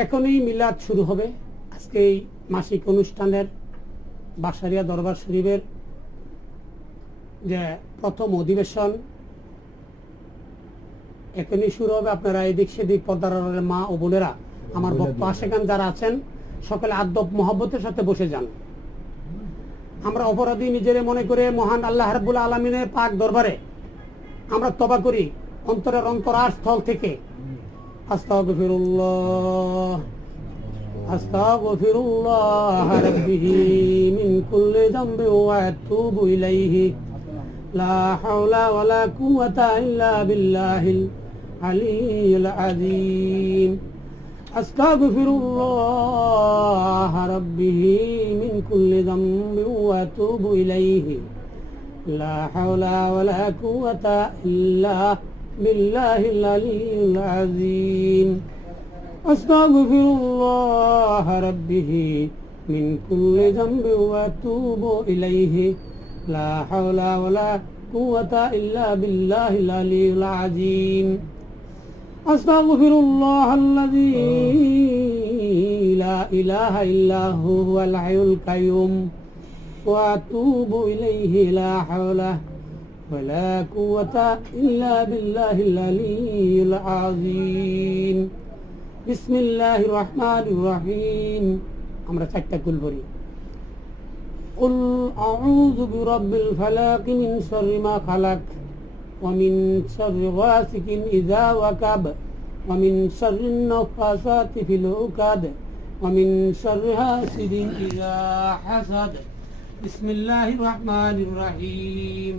এখনই মিলাদ শুরু হবে। আজকে এই মাসিক অনুষ্ঠানের বাসারিয়া দরবার শরীফের যে প্রথম অধিবেশন এখনই শুরু হবে। আপনারা এদিক সেদিক পর্দার মা ও বোনেরা, আমার বক্তা আশেখান যারা আছেন, সকলে আদব মহব্বতের সাথে বসে যান। আমরা অপরাধী নিজেরে মনে করে মহান আল্লাহ রাব্বুল আলামিনের পাক দরবারে আমরা তওবা করি অন্তরের অন্তরাস্থল থেকে। আস্তাগফিরুল্লাহ আস্তাগফিরুল্লাহ রাব্বি মিন কুল্লি যামবি ওয়া আতুবু ইলাইহি লা হাওলা ওয়ালা কুওয়াতা ইল্লা বিল্লাহিল আলিয়্যিল আযীম। আস্তাগফিরুল্লাহ রাব্বি মিন কুল্লি যামবি ওয়া আতুবু ইলাইহি লা হাওলা ওয়ালা কুওয়াতা ইল্লা বিল্লাহিল আলিয়্যিল আযীম। আস্তাগফিরুল্লাহ রাব্বি মিন কুল্লি যামবি ওয়া আতুবু ইলাইহি লা হাওলা ওয়ালা কুওয়াতা ইল্লা বিল্লাহিল আলিয়্যিল আযীম। আস্তাগফিরুল্লাহাল্লাযী লা ইলাহা ইল্লা হুয়াল হাইয়ুল কাইয়ুম ওয়া আতুবু ইলাইহি লা হাওলা ওয়ালা কুওয়াতা ইল্লা বিল্লাহিল আলিয়্যিল আযীম। বিসমিল্লাহির রহমানির রহিম। আমরা চারটা কুল পড়ি। কুল আউযু বিরাব্বিল ফালাক মিন শাররি মা খালাক ওয়া মিন শাররি গাসিকিন ইযা ওয়াকাব ওয়া মিন শাররিন নাফাসাতি ফিল উকাদ ওয়া মিন শাররি হাসিদিন ইযা হাসাদ। বিসমিল্লাহির রহমানির রহিম।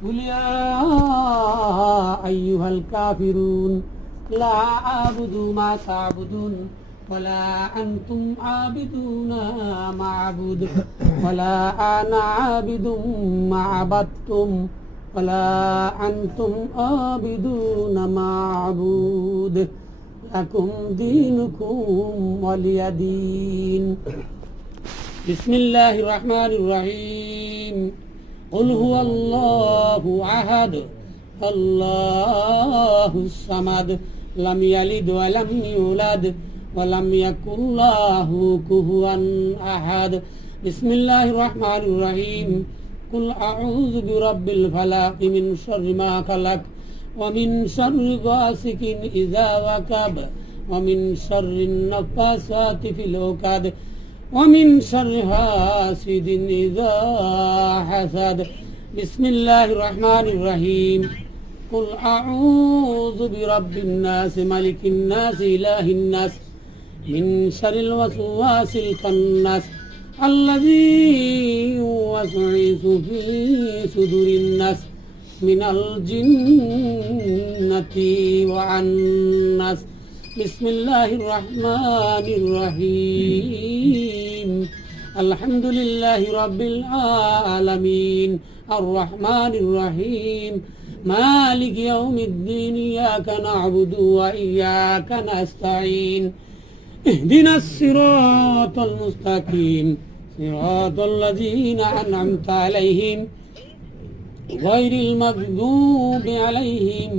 কুল ইয়া আইয়ুহাল কাফিরুন লা আ'বুদু মা তা'বুদুন ওয়ালা আনতুম আবিদুনা মা আ'বুদু ওয়ালা আনা আবিদুম মা আবাদতুম ওয়ালা আনতুম আবিদুনা মা আ'বুদু লাকুম দীনুকুম ওয়ালিয়া দীন। বিসমিল্লাহির রহমানির রহিম। কুল হুয়াল্লাহু আহাদ আল্লাহুস সামাদ লাম ইয়ালিদ ওয়া লাম ইউলাদ ওয়া লাম ইয়াকুল লাহু কুফুয়ান আহাদ। বিসমিল্লাহির রহমানির রহিম। কুল আউযু বিরাব্বিল ফালাক মিন শাররি মা খালাক ওয়া মিন শাররি গাসিকিন ইযা ওয়াকাব ওয়া মিন শাররিন নাফাসাতি ফিল উকাদ ওয়া মিন শাররি হাসিদিন ইযা হাসাদ। বিসমিল্লাহির রহমানির রহিম। কুল আউযু বিরাব্বিন নাস মালিকিন নাস ইলাহিন নাস মিন শাররিল ওয়াসওয়াসিল খান্নাস আল্লাযী ইউওয়াসওয়িসু ফি সুদুরিন নাস মিনাল জিন্নাতি ওয়ান নাস। বিসমিল্লাহির রহমানির রহিম। আলহামদুলিল্লাহি রাব্বিল আলামিন আর রহমানির রহিম মালিক ইয়াউমিদ্দিন ইয়াকা না'বুদু ওয়া ইয়াকা নাস্তাঈন ইহদিনাস সিরাতাল মুস্তাকিম সিরাতাল লাযীনা আন'আমতা আলাইহিম গায়রিল মাগদুবি আলাইহিম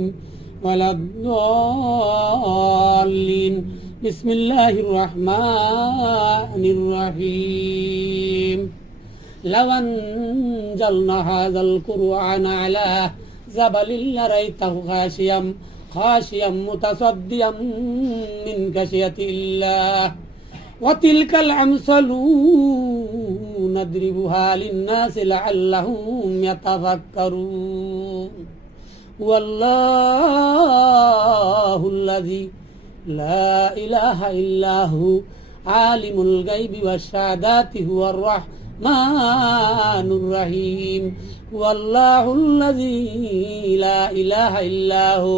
ওয়ালাদ-দাল্লিন। বিসমিল্লাহির রহমানির রহিম। লাও আনজালনা হাযাল কুরআনা আলা জাবালিন লারাইতাহু খাশিয়াম মুতাসাদ্দিয়াম মিন খাশিয়াতিল্লাহ ওয়া তিলকাল আমসালু নাদরিবুহা লিন-নাসি লাআল্লাহুম ইয়াতাফাক্কারুন। ওয়াল্লাহুল্লাযী লা ইলাহা ইল্লাহু আলিমুল গায়বি ওয়াশ শাহাদাতি হুয়ার রাহমানুর রহিম। ওয়াল্লাহুল্লাযী লা ইলাহা ইল্লাহু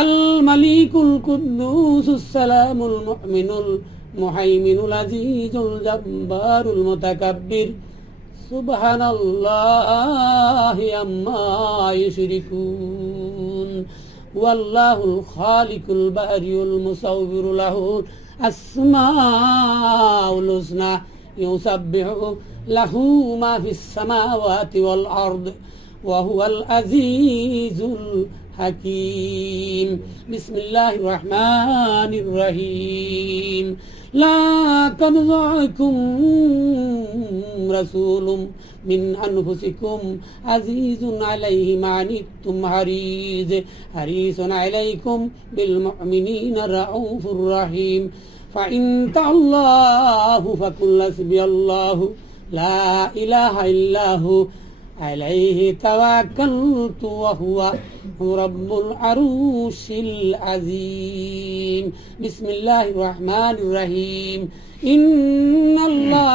আল মালিকুল কুদ্দুসুস সালামুল মুমিনুল মুহাইমিনুল আজিজুল জাব্বারুল মুতাকাব্বির সুবহানাল্লাহি আম্মা ইউশরিকুন। ওয়াল্লাহুল খালিকুল বারিউল মুসাউবিরু লাহু আসমাউল হুসনা ইউসাব্বিহু লাহু মা ফিস সামাওয়াতি ওয়াল আরদ ওয়া হুয়াল আজিজুল হাকিম। বিসমিল্লাহির রহমানির রহিম। লাকাদ জাআকুম রাসূলুম মিন আনফুসিকুম আজিজুন আলাইহি মা আনিতুম হারিসুন আলাইকুম বিল মুমিনিনা রাউফুর রহিম। ফাইন তাআল্লাহু ফাকুল হাসবিয়াল্লাহু লা ইলাহা ইল্লাহু আলাইহি তাওয়াক্কালতু ওয়া হুয়া রাব্বুল আরশিল আযীম। বিসমিল্লাহির রহমানির রহিম। ইন্নাল্লাহা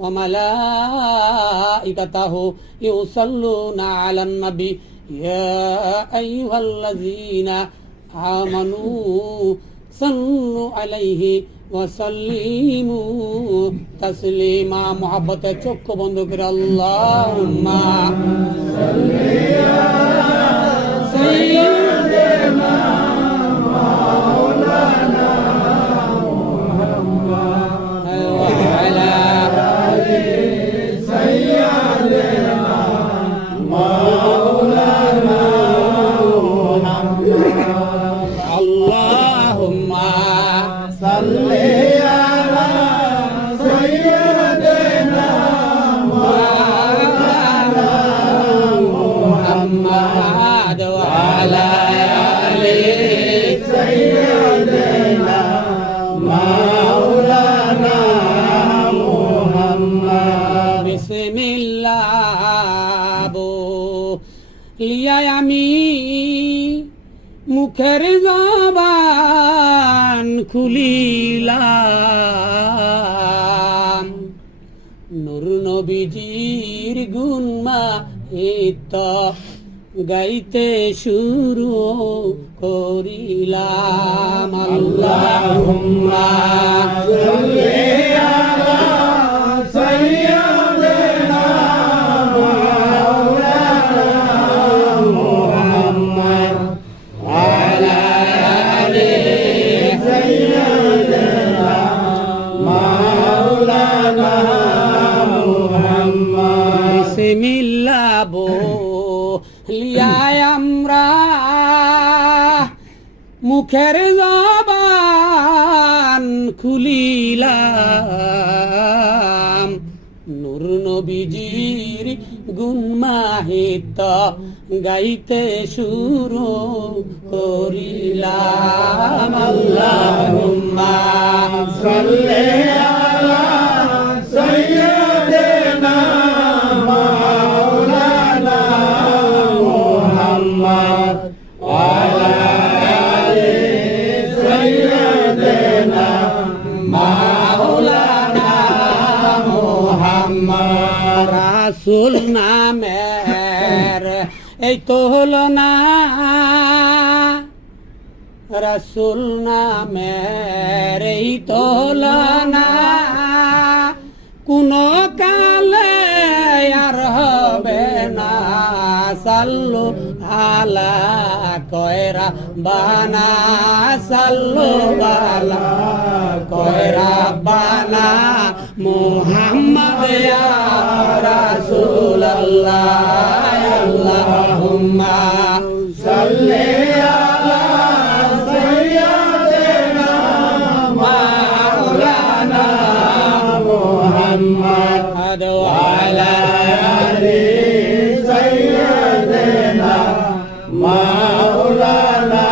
ওয়া মালাইকাতাহু ইউসাল্লুনা আলান নবী ইয়া আইয়ুহাল্লাযীনা আমানু সাল্লু আলাইহি ওয়া সাল্লিমু তাসলিমা। মুহাব্বতে চক্ষু বন্ধ করে আল্লাহুম্মা সাল্লি আলা সাইয়্যিদিনা মাওলানা মুহাম্মদ ওয়া আলা আলি সাইয়্যিদিনা মাওলানা মুহাম্মদ। আল্লাহুম্মা সাল্লি আলা সাইয়্যিদিনা মাওলানা মুহাম্মদ ওয়া আলা আলি সাইয়্যিদিনা মাওলানা মুহাম্মদ। বিসমিল্লাহ লিয়ায় আমি মুখের জবান খুলিলাম, নূর নবীজির গুণমাহিত গাইতে শুরু করিলাম। আল্লাহুম্মা সাল্লি আলা সাইয়্যিদিনা মাওলানা মুহাম্মদ ওয়া আলা আলি সাইয়্যিদিনা মাওলানা মুহাম্মদ। বিসমিল্লাহ বলিয়ায় আমরা মুখের জবান খুলিলাম, নূর নবীজির গুণমাহিত গাইতে শুরু করিলাম। আল্লাহুম্মা সাল্লি আলা সাইয়্যিদিনা মাওলানা মুহাম্মদ ওয়া আলা আলি সাইয়্যিদিনা মাওলানা মুহাম্মদ। রাসূল নামের এই তো হলো না, রাসূল নামের এই তো হলো না, কোন কালে আর হবে না। সাল্লু আলা কয়রা বানা, সাল্লু আলা কয়রা বানা মুহাম্মদ ইয়া রাসূলুল্লাহ। আল্লাহুম্মা সাল্লি আলা সাইয়্যিদিনা মাওলানা মুহাম্মদ ওয়া আলা আলি সাইয়্যিদিনা মাওলানা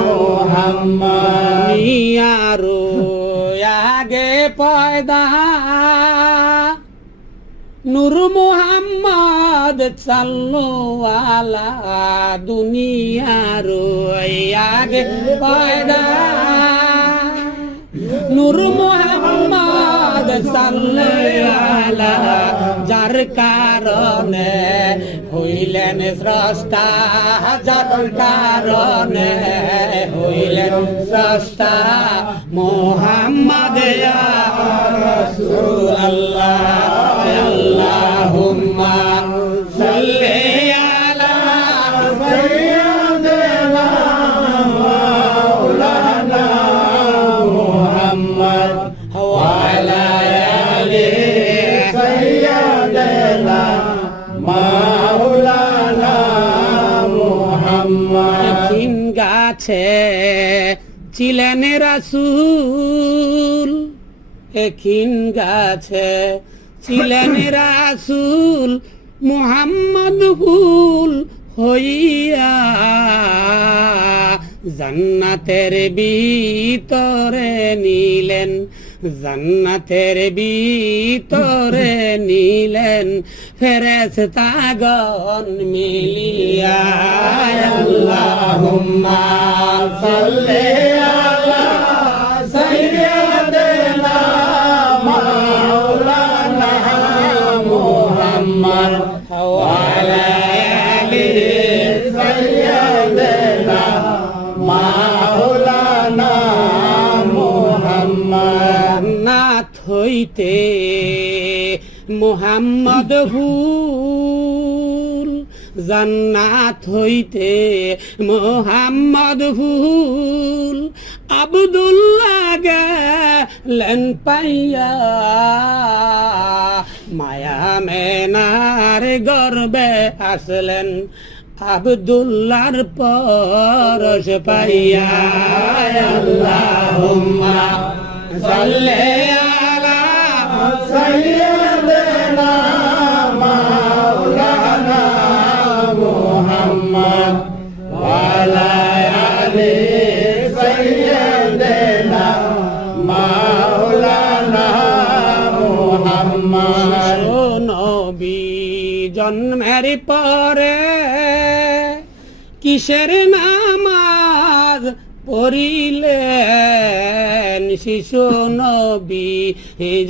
মুহাম্মদ। নিয়ারো আগে পয়দা নূর মুহাম্মদ সাল্লু আলা দুনিয়ার আগে পয়দা নূর মুহাম্মদ সাল্লু আলা, যার কারণে হইলেন স্রষ্টা, যার কারণে হইলেন স্রষ্টা মুহাম্মদ ইয়া রাসূলুল্লাহ। আল্লাহুম্মা সাল্লি আলা সাইয়্যিদিনা মাওলানা মুহাম্মদ ওয়া আলা আলি সাইয়্যিদিনা মাওলানা এখিন গাছে ছিলেন রাসূল, এখিন গাছে ছিলেন রাসূল, মুহাম্মদ ফুল হইয়া জান্নাতের ভিতরে নিলেন, জান্নাতের ভিতরে নিলেন ফেরেশতাগণ মিলিয়া। আল্লাহুম্মা সাল্লি আলা সাইয়্যিদিনা মাওলানা মুহাম্মদ ওয়া আলা আলি সাইয়্যিদিনা মাওলানা মুহাম্মদ। নাথ হইতে মুহাম্মদ ফুল, জান্নাত হইতে মুহাম্মদ ফুল, আব্দুল্লাহ গেলেন পাইয়া মায়া মেনার গর্বে আসলেন, আব্দুল্লাহর পরশ পাইয়া। আল্লাহুম্মা সাল্লি আলা সাইয়্যিদিনা মাওলানা মুহাম্মদ ওয়া আলা আলি সাইয়্যিদিনা মাওলানা মুহাম্মদ। ও নবী জন্মের পরে কিসের নামাজ পড়িলেন, শিশু নবী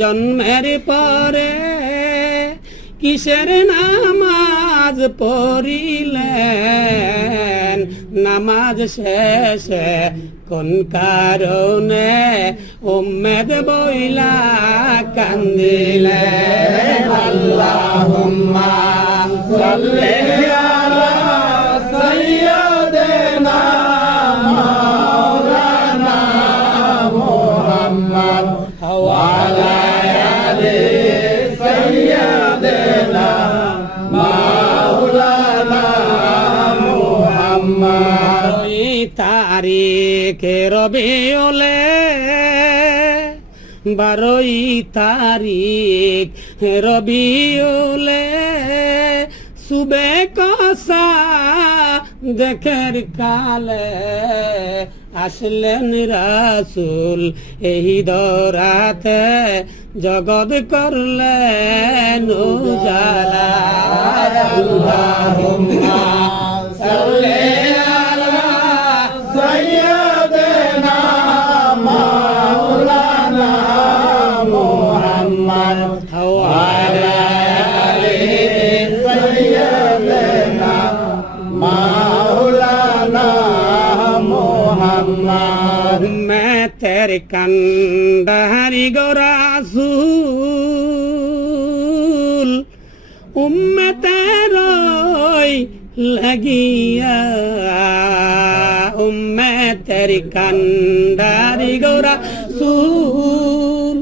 জন্মের পরে কিসের নামাজ পড়িলেন, নামাজ শেষে কোন কারণে উম্মেদ বইলা কান্দিলেন। আল্লাহুম্মা সাল্লি আলা সাইয়্যিদিনা মাওলানা মুহাম্মদ ওয়া আলা আলি সাইয়্যিদিনা মাওলানা মুহাম্মদ। ওই তারিখে রবিউলে 12 তারিখ রবিউলে সুবে কসা দেখের কালে আসলেন রাসূল, এই দরাতে জগৎ করলেন উজালা। আল্লাহুম্মা সাল্লি আলা সাইয়্যিদিনা মাওলানা মুহাম্মদ ওয়া আলা আলি সাইয়্যিদিনা মাওলানা মুহাম্মদ। मैं तेरे कंधारी गो रासूल, उम्मतेरोई लगिया, उम्मतेरी कंधारी गो रासूल,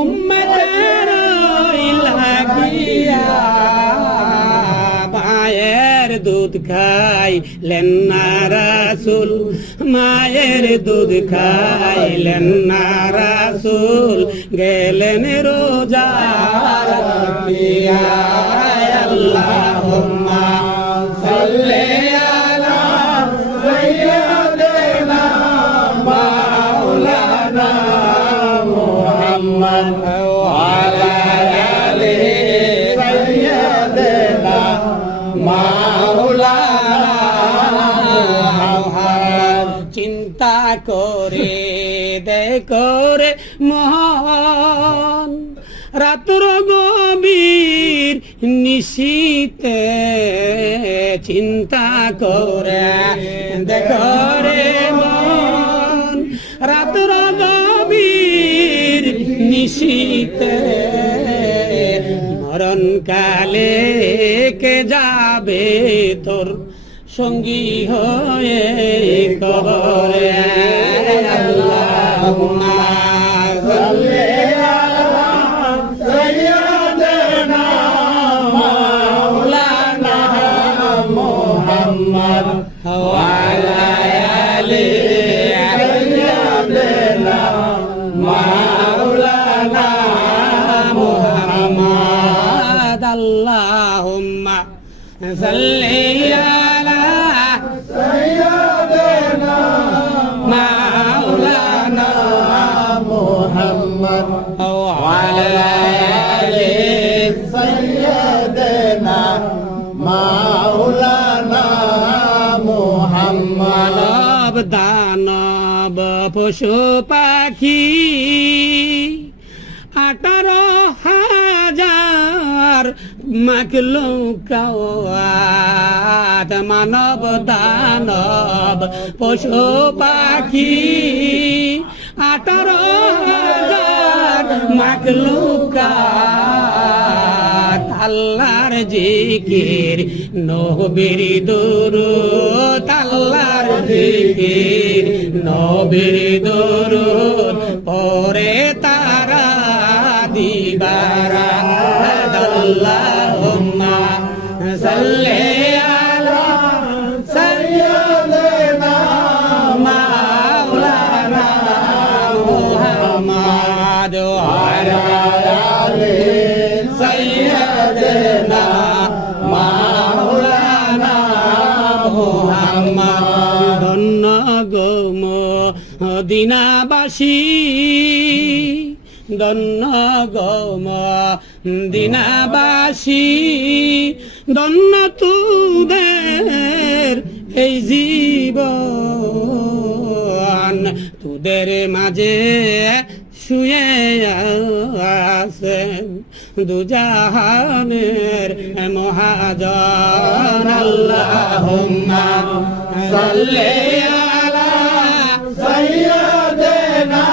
उम्मतेरोई লাগিয়া। মায়ের দুধ খাইলেন না রাসূল, মায়ের দুধ খাইলেন না রাসূল, গেলেন রোজা রাখিয়া। আল্লাহুম্মা সাল্লি আলা সাইয়্যিদিনা মাওলানা মুহাম্মদ ওয়া আলা আলি সাইয়্যিদিনা মাওলানা মুহাম্মদ। চিন্তা করে দেখো রে মহান, রাত্র গভীর নিশীতে চিন্তা করে দেখো রে মন, রাত্র গভীর নিশীতে মরণ কালে কে যাবে তোর সঙ্গী হয়ে কবরে। আল্লাহুম্মা সাল্লি আলা সাইয়্যিদিনা মাওলানা মুহাম্মদ ওয়া আলা আলি সাইয়্যিদিনা মাওলানা মুহাম্মদ। মানব দানব পশু পাখি 18,000 মাখলুকাত, মানব দানব পশু পাখি 18,000 মাখলুকাত। আল্লাহর জিকির নবীর দুরূদ, আল্লাহর জিকির নবীর দুরূদ পরে তারা দিবারাত। আল্লাহুম্মা সাল্লি আলা সাইয়্যিদিনা মাওলানা মুহাম্মদ ওয়া আলা আলি সাইয়্যিদিনা মাওলানা মুহাম্মদ। ধন্য গো মদিনাবাসী, ধন্য গো মদিনাবাসী, ধন্য তোদের এই জীবন, তোদের মাঝে শুয়ে আছেন দুজাহানের মহাজন। আল্লাহুম্মা সাল্লি আলা সাইয়্যিদিনা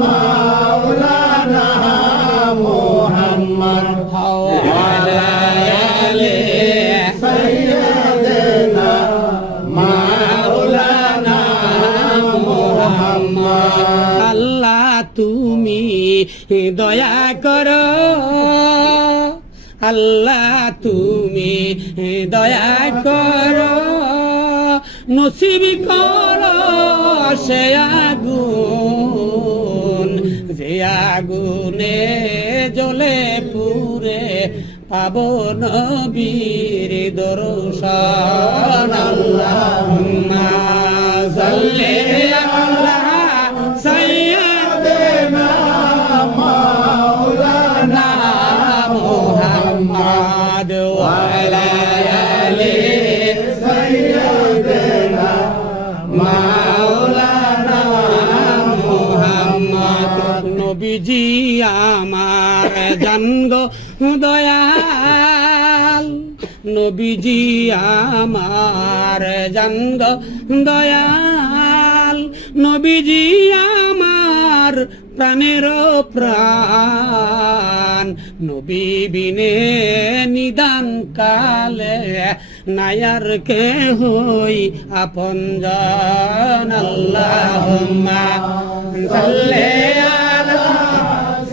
মাওলানা মুহাম্মদ ওয়া আলা আলি সাইয়্যিদিনা মাওলানা মুহাম্মদ। আল্লাহ তুমি দয়া করো, আল্লাহ তুমি দয়া করো, নসিব করো সে আগুন, যে আগুনে জ্বলে পুরে পাবো নবীর দর্শন। আল্লাহুম্মা সাল্লি আলা সাইয়্যিদিনা মাওলানা মুহাম্মদ ওয়া আলা আলি সাইয়্যিদিনা মাওলানা মুহাম্মদ। নবীজি আমার জানগো দয়াল, নবীজি আমার জানগো দয়াল, নবীজি আমার প্রাণের প্রাণ, নবী বিনে নিদান কালে নায়ার কে হই আপনজন। আল্লাহুম্মা সাল্লি আলা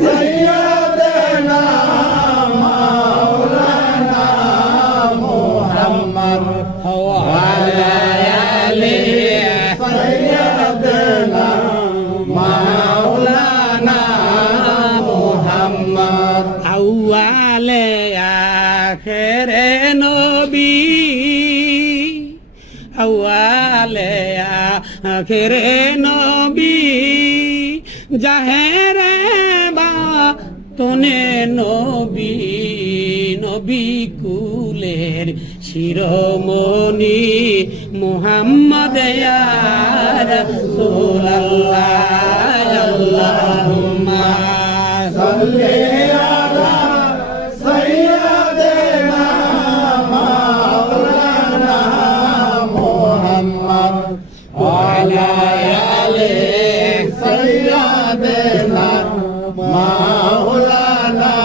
সাইয়্যিদিনা মাওলানা মুহাম্মদ ওয়া আলা আলি সাইয়্যিদিনা মাওলানা মুহাম্মদ। আউয়ালে আখেরে নবী, আউয়ালে আখেরে নবী, জাহেরে বাতনে নবী, নবী কুলের শিরোমণি মুহাম্মদ ইয়া রাসূলুল্লাহ। আল্লাহুম্মা সাল্লি আলা সাইয়্যিদিনা মাওলানা মুহাম্মদ ওয়া আলা আলি সাইয়্যিদিনা মাওলানা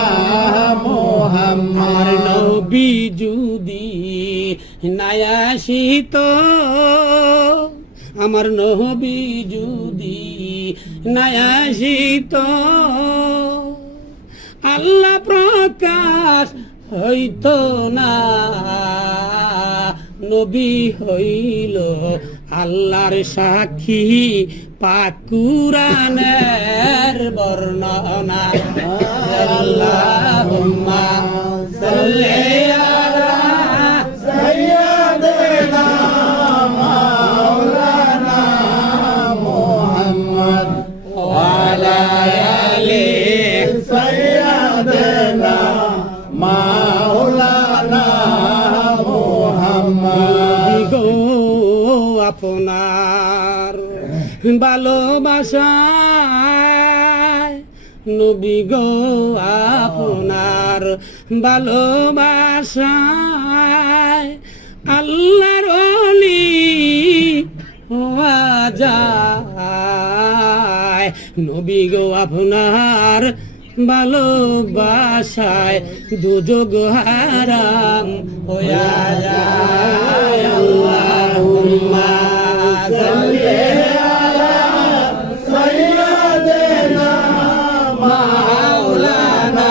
মুহাম্মদ। নবী যদি নায়াসিত, আমার নবী যদি নায়াসিত, আল্লাহ প্রকাশ হইত না, নবী হইল আল্লাহর সাক্ষী, পাক কুরআনের বর্ণনা। আল্লাহুম্মা সাল্লি আলা সাইয়্যিদিনা মাওলানা মুহাম্মদ ওয়া আলা আলি আপনার ভালোবাসায় নবী গো আপনার ভালোবাসায় আল্লাহর ওলি হওয়া যায় নবী গো আপনার ভালোবাসায় দুযোগ হারাম হইয়া যায় আল্লাহুম্মা সাল্লি আলা সাইয়্যিদিনা মাওলানা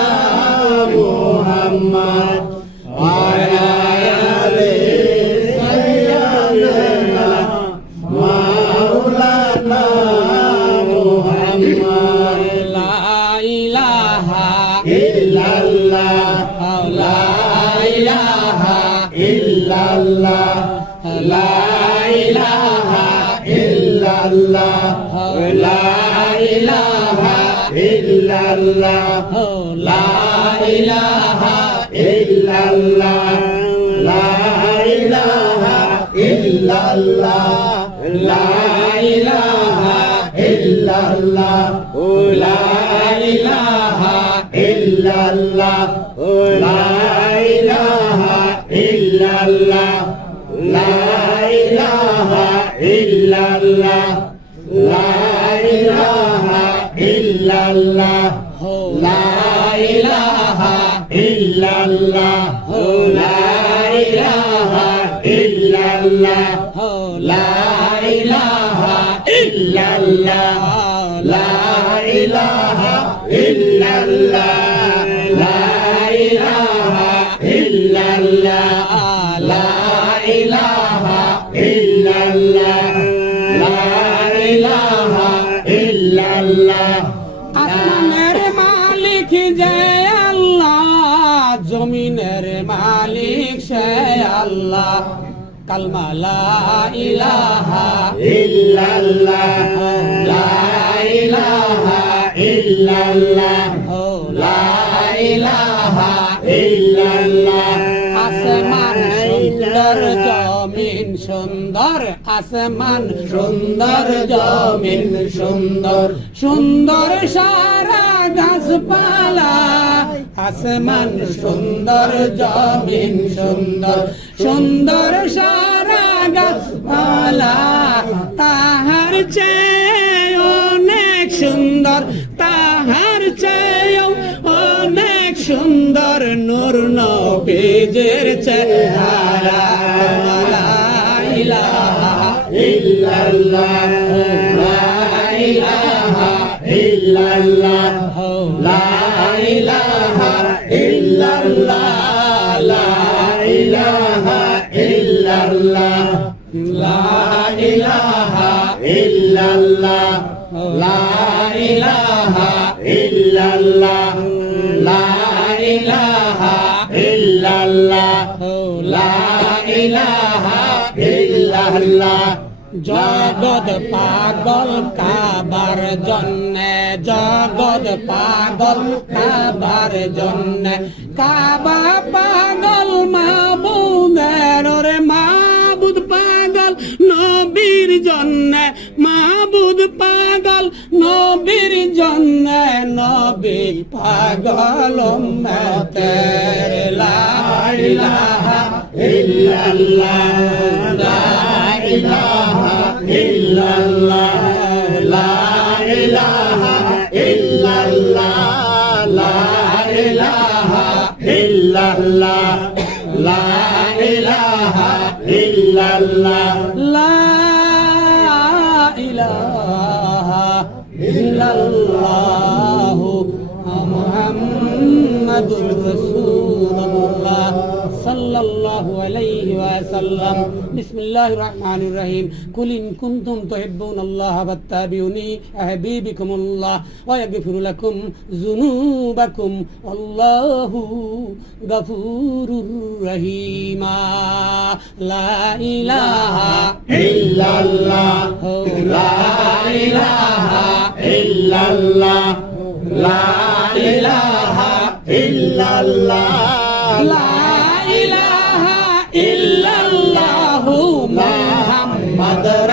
মুহাম্মদ ওয়া আলা আলি সাইয়্যিদিনা মাওলানা মুহাম্মদ লা ইলাহা ইল্লাল্লাহ লা ইলাহা ইল্লাল্লাহ লা ইলাহা ইল্লাল্লাহ লা ইলাহা ইল্লাল্লাহ লা ইলাহা ইল্লাল্লাহ লা ইলাহা ইল্লাল্লাহ লা ইলাহা ইল্লাল্লাহ লা ইলাহা ইল্লাল্লাহ লা ইলাহা ইল্লাল্লাহ লা ইলাহা ইল্লাল্লাহ লা ইলাহা ইল্লাল্লাহ লা ইলাহা ইল্লাল্লাহ লা ইলাহা ইল্লাল্লাহ লা ইলাহা ইল্লাল্লাহ লা ইলাহা ইল্লাল্লাহ লা ইলাহা ইল্লাল্লাহ লা ইলাহা ইল্লাল্লাহ লা ইলাহা ইল্লাল্লাহ আসমানের মালিক যে আল্লাহ জমিনের মালিক সে আল্লাহ কালমা লা ইলাহা ইল্লাল্লাহ লা ইলাহা ইল্লাল্লাহ লা ইলাহা ইল্লাল্লাহ আসমান সুন্দর জমিন সুন্দর আসমান সুন্দর জমিন সুন্দর সুন্দর সারা গাছপালা আসমান সুন্দর জমিন সুন্দর সুন্দর সারা গাছপালা তাহার চেয়ে অনেক সুন্দর তাহার চেয়ে অনেক সুন্দর নূর নবীজির চেহারা লা ইলাহা ইল্লাল্লাহ লা ইলাহা ইল্লাল্লাহ লা ইলাহা ইল্লাল্লাহ লা ইলাহা ইল্লাল্লাহ লা ইলাহা ইল্লাল্লাহ লা ইলাহা ইল্লাল্লাহ লা ইলাহা ইল্লাল্লাহ লা ইলাহা ইল্লাল্লাহ জগৎ পাগল কাবার জন্যে জগৎ পাগল কাবার জন্যে কাবা পাগল মাবুদের রে মাবুদ পাগল নবীর জন্যে মাবুদ পাগল নবীর জন্যে নবী পাগল উম্মতের লা ইলাহা ইল্লাল্লাহ লা ইলাহা ইল্লাল্লাহ লা ইলাহা ইল্লাল্লাহ লা ইলাহা ইল্লাল্লাহ লা ইলাহা ইল্লাল্লাহ লা ইলাহা ইল্লাল্লাহ মুহাম্মাদুর রাসূলুল্লাহ সাল্লাল্লাহু আলাইহি ওয়াসাল্লাম বিসমিল্লাহির রহমানির রহিম কুল ইন কুনতুম তুহিব্বুনাল্লাহা ফাত্তাবিউনি আহবিবিকুমুল্লাহ ওয়া ইয়াগফিরু লাকুম যুনুবাকুম আল্লাহু গফুরুর রহিম লা ইলাহা ইল্লাল্লাহ লা ইলাহা ইল্লাল্লাহ লা ইলাহা ইল্লাল্লাহ লা ইলাহা ইল্লাল্লাহু মুহাম্মাদুর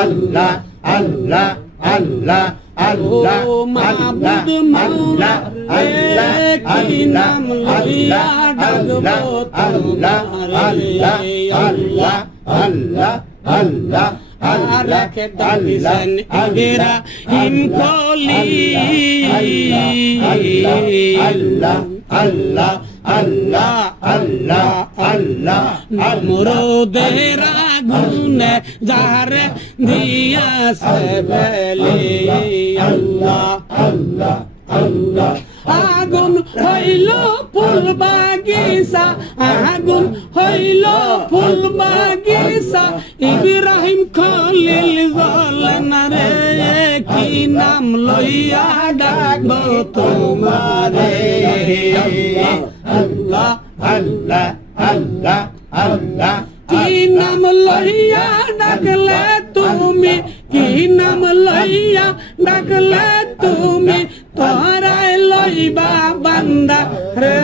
আল্লাহ আল্লাহ আল্লাহ আল্লাহ ও মাবুদ মাওলা কি নাম লইয়া ডাকবো আল্লাহ আল্লাহ আল্লাহ আল্লাহ আল্লাহ আরেক ডাকিছেন ইব্রাহিম খলিল আল্লাহ আল্লাহ আল্লাহ আল্লাহ আল্লাহ নমরুদের আগুনে যারে দিয়াছে ফেলে আল্লাহ আল্লাহ আল্লাহ আগুন হইল ফুল বাগিচা আগুন হইল ফুল বাগিচা ইব্রাহিম খলিল জ্বলেন রে কি নাম লইয়া ডাকবো তোমারে আল্লাহ আল্লাহ আল্লাহ আল্লাহ কি নাম লইয়া ডাকলে তুমি কি নাম লইয়া ডাকলে তুমি তোরাই লইবা বান্দা রে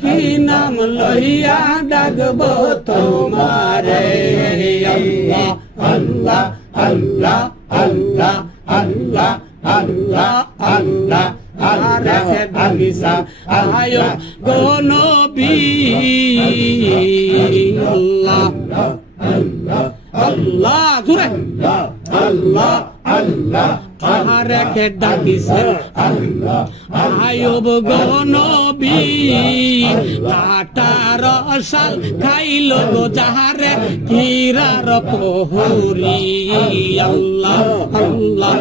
কি নাম লইয়া ডাকবো তোমারে আল্লাহ আল্লাহ আল্লাহ আল্লাহ আল্লাহ আল্লাহ আল্লাহ আরেক ডাকিছা আয় গো নবী আল্লাহ আল্লাহ জুরে আল্লাহ আল্লাহ আরেক ডাকিছে আয়ুব গো নবী কাটার শাল খাইল গো যাহারে হীরার পহুরি আল্লাহ আল্লাহ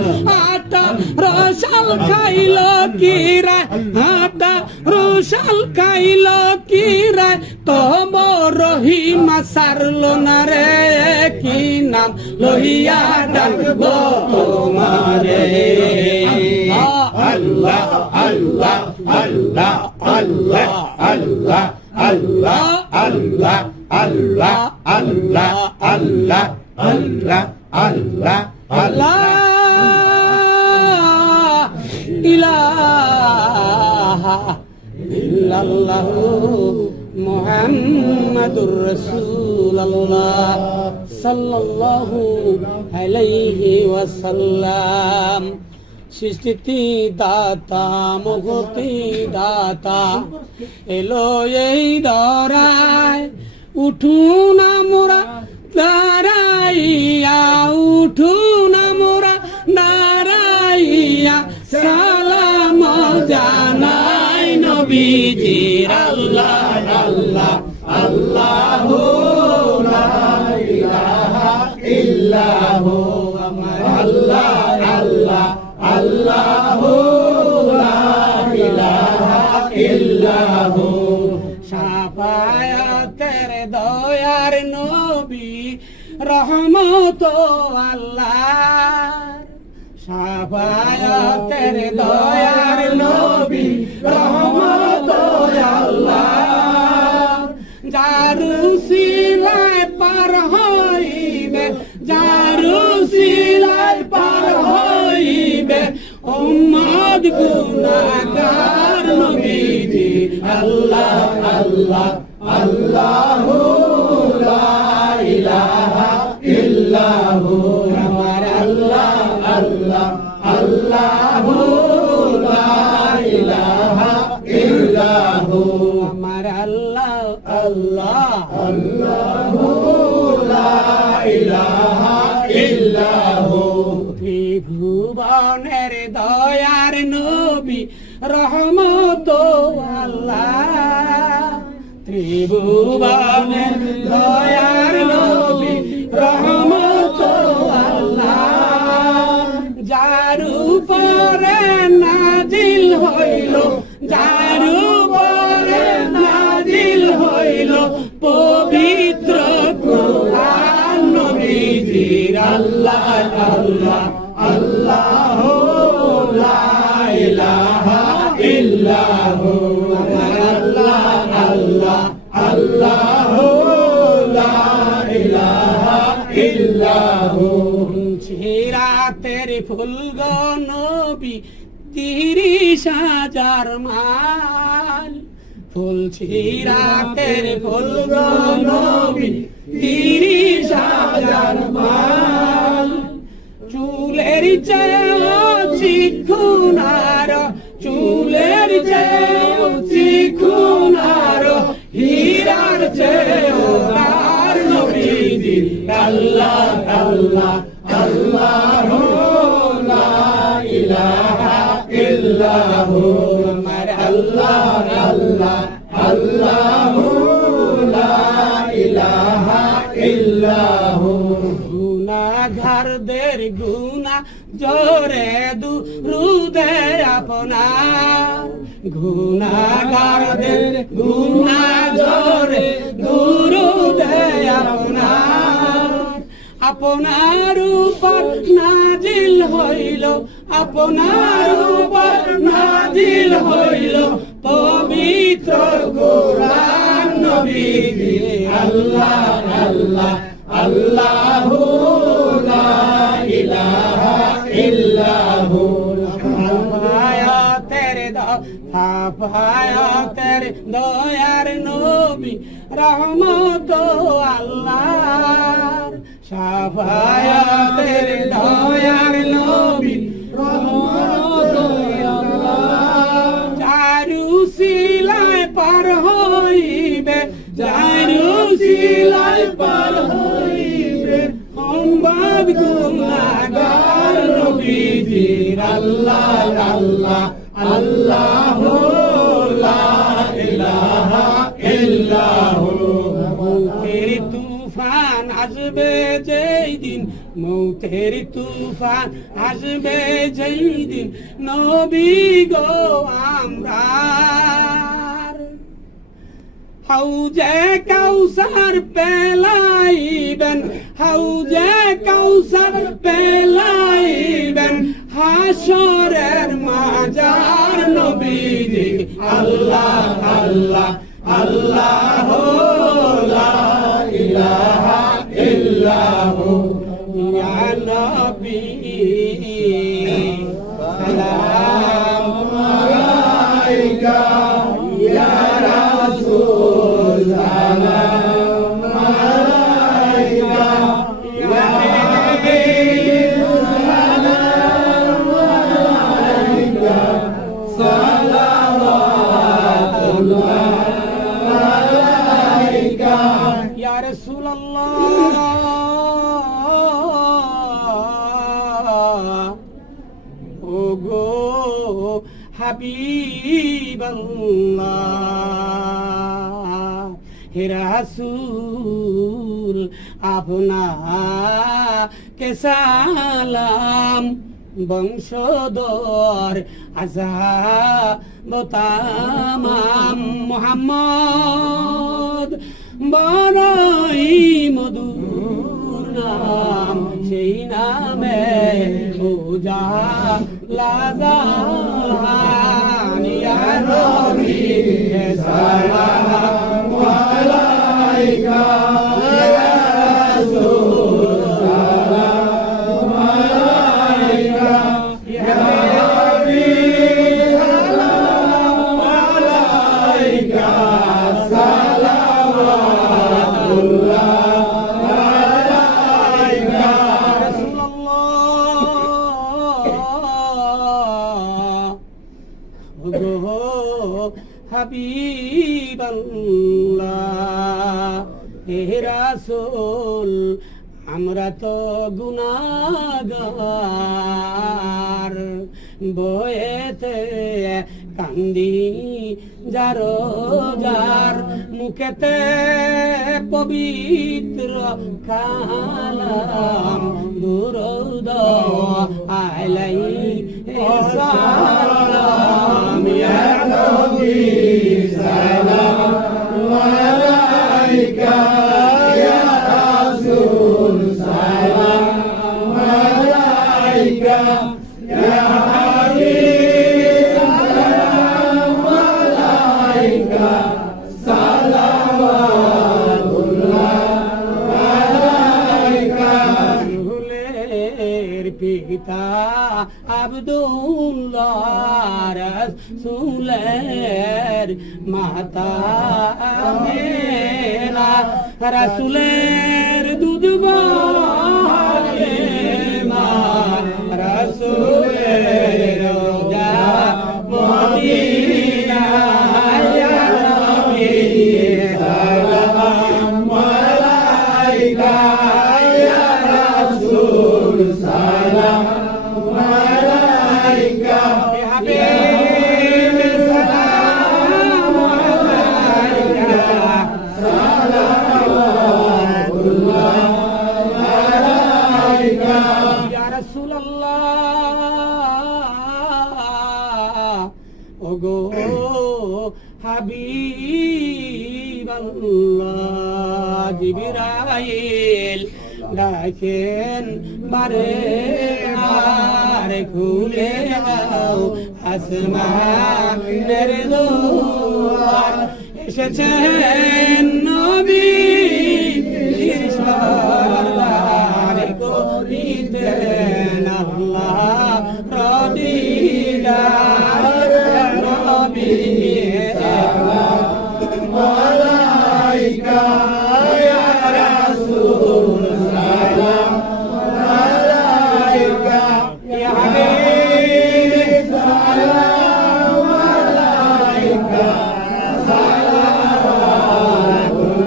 আটা রসাল খাইল কিরা আটা রসাল খাইল কিরা তব রহিমা সারল না রে কি নাম লইয়া ডাকবো তোমারে আল্লাহ আল্লাহ আল্লাহ আল্লাহ আল্লাহ আল্লাহ আল্লাহ আল্লাহ আল্লাহ আল্লাহ আল্লাহ আল্লাহ আল্লাহ ইলাহা ইল্লাল্লাহু মুহাম্মাদুর রাসূলুল্লাহ সাল্লাল্লাহু আলাইহি ওয়াসাল্লাম সৃষ্টি দাতা মুক্তি দাতা এলো এই ধরায় উঠুন আমরা দাঁড়াইয়া উঠুন আমরা দাঁড়াইয়া সালাম জানাই নবীজির আল্লাহ আল্লাহ আল্লাহু লা ইলাহা ইল্লাহু আল্লাহ আল্লাহ আল্লাহু লা ইলাহা ইল্লাহু শাফায়াতের দয়ার নবী রহমত আল্লাহ শাফায়াতের দয়ার নবী রহমত আল্লাহ যারু সিলাই পার হইবে যারু সিলাই পার হইবে উম্মত গুনাহগার নবীজি আল্লাহ আল্লাহ আল্লাহু লা ইলাহা ইল্লাহু আমার আল্লাহ আল্লাহ আল্লাহু লা ইলাহা ইল্লাহু আমার আল্লাহ আল্লাহ আল্লাহু লা ইলাহা ইল্লাহু ত্রিভুবনের দয়ার নবী রহমত আল্লাহ ত্রিভুবনের দয়ার নবী রহমত আল্লাহ যার উপরে নাজিল হইল যার উপরে নাজিল হইল পবিত্র কুরআন নবীজির আল্লাহ আল্লাহ আল্লাহু লা ইলাহা ইল্লাহু আল্লাহ আল্লাহ আল্লাহু লা ইলাহা ইল্লাহু সিরাতের ফুল গো নবী 30,000 মাল ফুল সিরাতের ফুল গো নবী 30,000 মাল চুলের চেয়েও চিকুনার, চুলের চেয়েও চিকুনার, হীরার চেয়েও তার নবীজি। আল্লাহ আল্লাহ আল্লাহ লা ইলাহা ইল্লাহু, আমার আল্লাহ আল্লাহ আল্লাহ লা ইলাহা ইল্লাহু। গুনাহগারদের গুনাহ জোরে দুরুদে আপনার, গুনাহগারদের গুনাহ জোরে দুরুদে আপনার, আপনার উপর নাজিল হইল, আপনার উপর নাজিল হইল পবিত্র কোরআন নবীজি। আল্লাহ আল্লাহ আল্লাহু লা ইলাহা ইল্লাহু। হাফায়াতের হাফায়াতের দয়ার নবী রহমত আল্লাহর, শাফায়াতের দয়ার নবী রহমত আল্লাহ। চারু সিলায় পার হইবে, চারু সিলায় পার হইবে সম্বাদ গুনাহগার নবীজির। আল্লাহ আল্লাহ আল্লাহ লা ইলাহা ইল্লাহু। মৌতের তুফান আসবে যেই দিন, মৌতের তুফান আসবে যেই দিন, নবী গো আমরার হাউজে কাউসার পেলাইবেন, হাউজে কাউসার পেলাইবেন হাসরের মাজার নবীজি। আল্লাহ আল্লাহ আল্লাহ লা ইলাহা ইল্লাহু। ইয়া নবী সালাম আলাইকা, ইয়া রাসূল সালাম আলাইকা, ইয়া নবী সালাম আলাইকা, সালাওয়াতুল্লাহ আলাইকা ইয়া রাসূলুল্লাহ। ওগো হাবিবাল্লাহ, হে রাসূল আপনাকে সালাম, বংশধর আযাব তামাম মুহাম্মদ বড়ই মধুর নাম, সেই নামে উজালা জাহান। ইয়া নবী সালাম আলাইকা, ইয়া রাসূল সালাম আলাইকা, ইয়া নবী সালাম আলাইকা, সালাওয়াতুল্লাহ আলাইকা রাসূলুল্লাহ। ওগো হাবিবাল্লাহ, হে রাসূল আমরা তো গুনাহগার, বয়েতে কান্দি যার যার, মুখেতে পবিত্র কালাম, দুরূদ আলাইহি সালাম। ইয়া নবী সালাম আলাইকা, ইয়া রাসূল সালাম আলাইকা, ইয়া হাবিব সালাম আলাইকা, সালাওয়াতুল্লাহ আলাইকা। রাসূলের পিতা আব্দুল্লাহ, রাসূলের মাতা আমিনা, রাসূলের দুধ বলে আমার রাসূলের রোজা মদিনা ইয়া নবী সালাম আলাইকা ইয়া রাসূল সালাম আলাইকা ইয়া হাবিব সালাম আলাইকা সালাওয়াতুল্লাহ আলাইকা ইয়া রাসূলুল্লাহ ওগো হাবিবাল্লাহ জিবরাইল ডাকেন বারে বারে খুলে দাও আসমানের দুয়ার এসেছেন নবী সরদার করিতেন আল্লাহ প্রদিদার নবী সালাম আলাইকা ইয়া রাসূল সালাম আলাইকা ইয়া হাবিব সালাম আলাইকা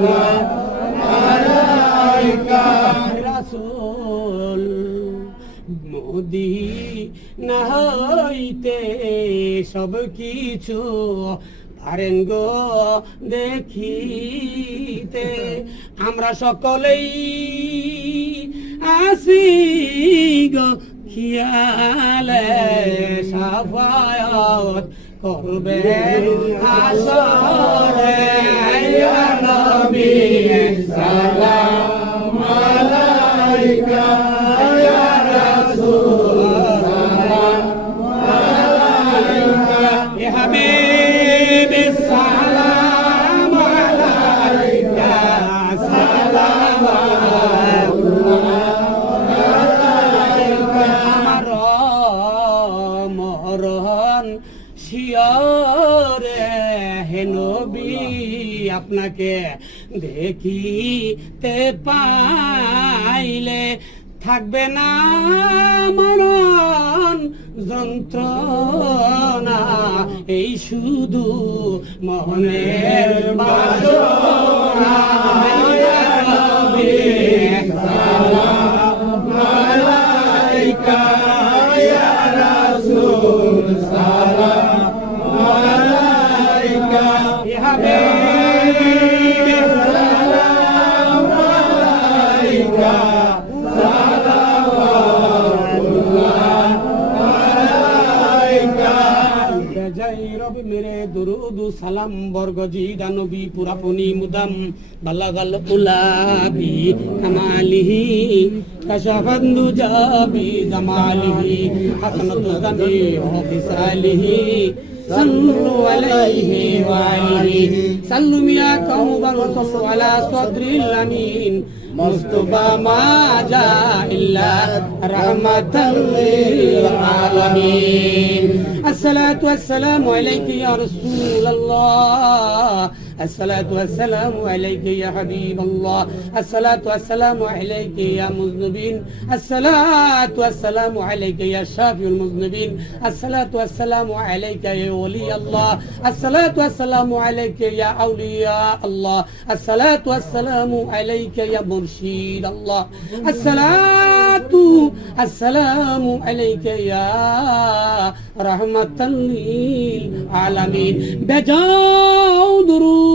সালাওয়াতুল্লাহ আলাইকা রাসূল মদিনা হইতে সব কিছু পারেন গো দেখিতে আমরা সকলেই আসি গো খেয়ালে সাফায়াত করবেন আসরে ইয়া নবী সালাম আলাইকা ইয়া রাসূল সালাম আলাইকা ইয়া হাবিব সালাম আলাইকা সালাওয়াতুল্লাহ আলাইকা আমার মরণ শিয়রে হে নবী আপনাকে দেখিতে পাইলে থাকবে না মরণ যন্ত্রণা এই শুধু মনের বাসনা ইয়া নবী সালাম আলাইকা ইয়া রাসূল সালাম আলাইকা ইয়া হাবিব সালাম আলাইকা मेरे दुरूद सलाम बरगजी दानबी पुरापुनी मुदम बलगल उलाबी कमालिही कशफन दुजाबी जमालिही हसनतु जमी हो बिसालिही सल्लु अलैहि व आलिहि सल्लु मिया कौमन सल्लु अला सदरिल अमीन मुस्तफा मा जा इल्ला रहमतल लिल आलमीन अस्सलातु वस्सलामु अलैका या रसूल अल्लाह अस्सलातु वस्सलामु अलैका या हबीब अल्लाह अस्सलातु वस्सलामु अलैका या मुज़निबीन अस्सलातु वस्सलामु अलैका या शाफिउल मुज़निबीन अस्सलातु वस्सलामु अलैका या वली अल्लाह अस्सलातु वस्सलामु अलैका या औलिया अल्लाह अस्सलातु वस्सलामु अलैका या मुर्शिद अल्लाह अस्सलातु वस्सलामु अलैका या रहमतल लिल आलमीन बेजाओ दुरूद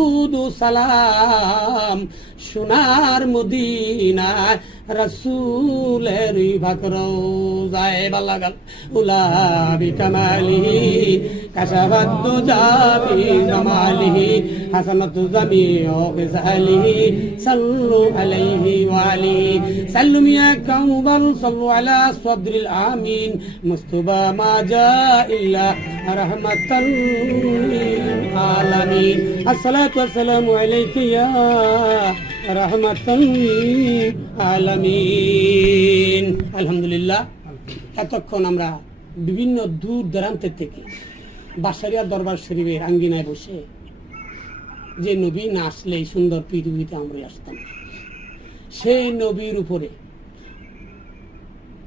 সালাম সোনার মদিনায় রাসূলের ভাকরোজায় বালাগাল উলাবি কামালিহি কাশাফাত দুজাবি জামালিহি হাসানাতু জামিউ বিসালিহি সাল্লু আলাইহি ওয়া আলিহি সাল্লু ইয়া কাউবাল সাল্লু আলা সদরিল আমিন মুস্তাফা মা জা ইল্লা রাহমাতাল লিল আলামিন আসসালাতু ওয়াসসালামু আলাইকা ইয়া রাহমাতাল লিল আলামিন। আলহামদুলিল্লাহ, এতক্ষণ আমরা বিভিন্ন দূর দূরান্তের থেকে বাসারিয়া দরবার শরীফের আঙ্গিনায় বসে যে নবী না আসলে এই সুন্দর পৃথিবীতে আমরা আসতাম, সেই নবীর উপরে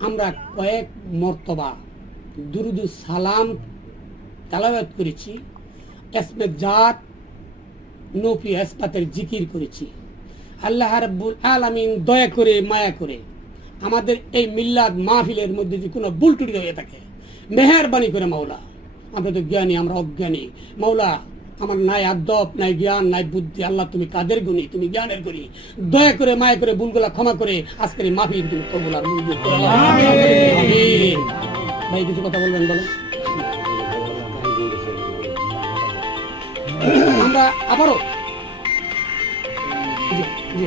আমরা কয়েক মর্তবা দুরুদ সালাম তেলাওয়াত করেছি, এসমে জাত নফি ইসবাতের জিকির করেছি। আল্লাহ রাব্বুল আলামিন দয়া করে মায়া করে আমাদের এই মিল্লাদ মাহফিলের মধ্যে যদি কোনো ভুল ত্রুটি হয়ে থাকে, মেহেরবানি করে মাওলা, আমরা তো জ্ঞানী, আমরা অজ্ঞানী, মাওলা আমার নাই আদব, নাই জ্ঞান, নাই বুদ্ধি, আল্লাহ তুমি কাদের গুণী, তুমি জ্ঞানের গুণী, দয়া করে মায়া করে ভুলগুলা ক্ষমা করে আজকের এই মাহফিল তুমি কবুল আর মঞ্জুর করো। আমিন। ভাই কিছু কথা বলবেন, বলেন। আমরা আবারও জি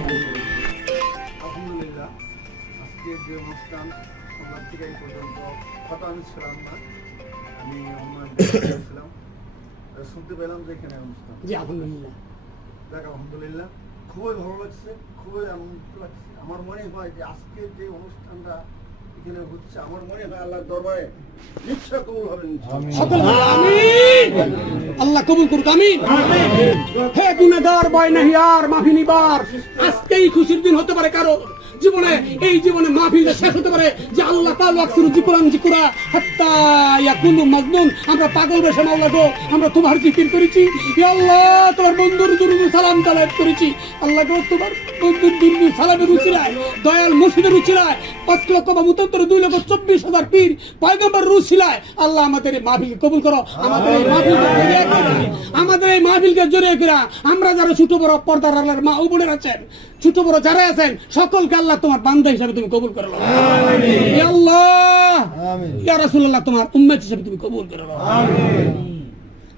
আলহামদুলিল্লাহ, আজকে যে অনুষ্ঠান সন্ধ্যা থেকে এই পর্যন্ত কথা আমি ছিলাম না, আমি ছিলাম, শুনতে পেলাম যে এখানে অনুষ্ঠান। জি আলহামদুলিল্লাহ, দেখ আলহামদুলিল্লাহ, খুবই ভালো লাগছে, খুবই আনন্দ লাগছে। আমার মনে হয় যে আজকে যে অনুষ্ঠানটা এখানে হচ্ছে, আমার মনে হয় আল্লাহর দরবারে নিশ্চয় কবুল হবে। সকল আমিন, আল্লাহ কবুল করুক, আমিন। হে গুনাহগার ভয় নাহি আর মাফি নিবার, আজকেই খুশির দিন হতে পারে কারো জীবনে, এই জীবনে মাহফিলটা শেষ হতে পারে যে আল্লাহ তাআলা আকসুরু যিকরান যিকরা হাত্তা ইয়াকুলু মাজনুন। আমরা পাগল বেশে মাওলা গো, আমরা তোমার জিকির করেছি, ইয়া আল্লাহ তোমার বন্ধুর দুরুদ সালাম তেলাওয়াত করেছি। আল্লাহ গো তোমার বন্ধুর দুরুদ সালামের উছিলায়, দয়াল মুর্শিদের উছিলায় 5 লক্ষ বা 2,24,000 পীর পয়গম্বর উছিলায় আল্লাহ আমাদের এই মাহফিল কবুল করো। আমাদের এই মাহফিলকে জড়িয়ে করে, আমাদের এই মাহফিলকে জড়িয়ে করে আমরা যারা ছোট বড় পর্দার আল্লাহর মা ও বোনের আছেন, ছোট বড় যারা আছেন, সকলকে আল্লাহ তোমার বান্দা হিসাবে তুমি কবুল করো। আমিন। ইয়া আল্লাহ, আমিন। ইয়া রাসূলুল্লাহ তোমার উম্মত হিসাবে তুমি কবুল করো। আমিন।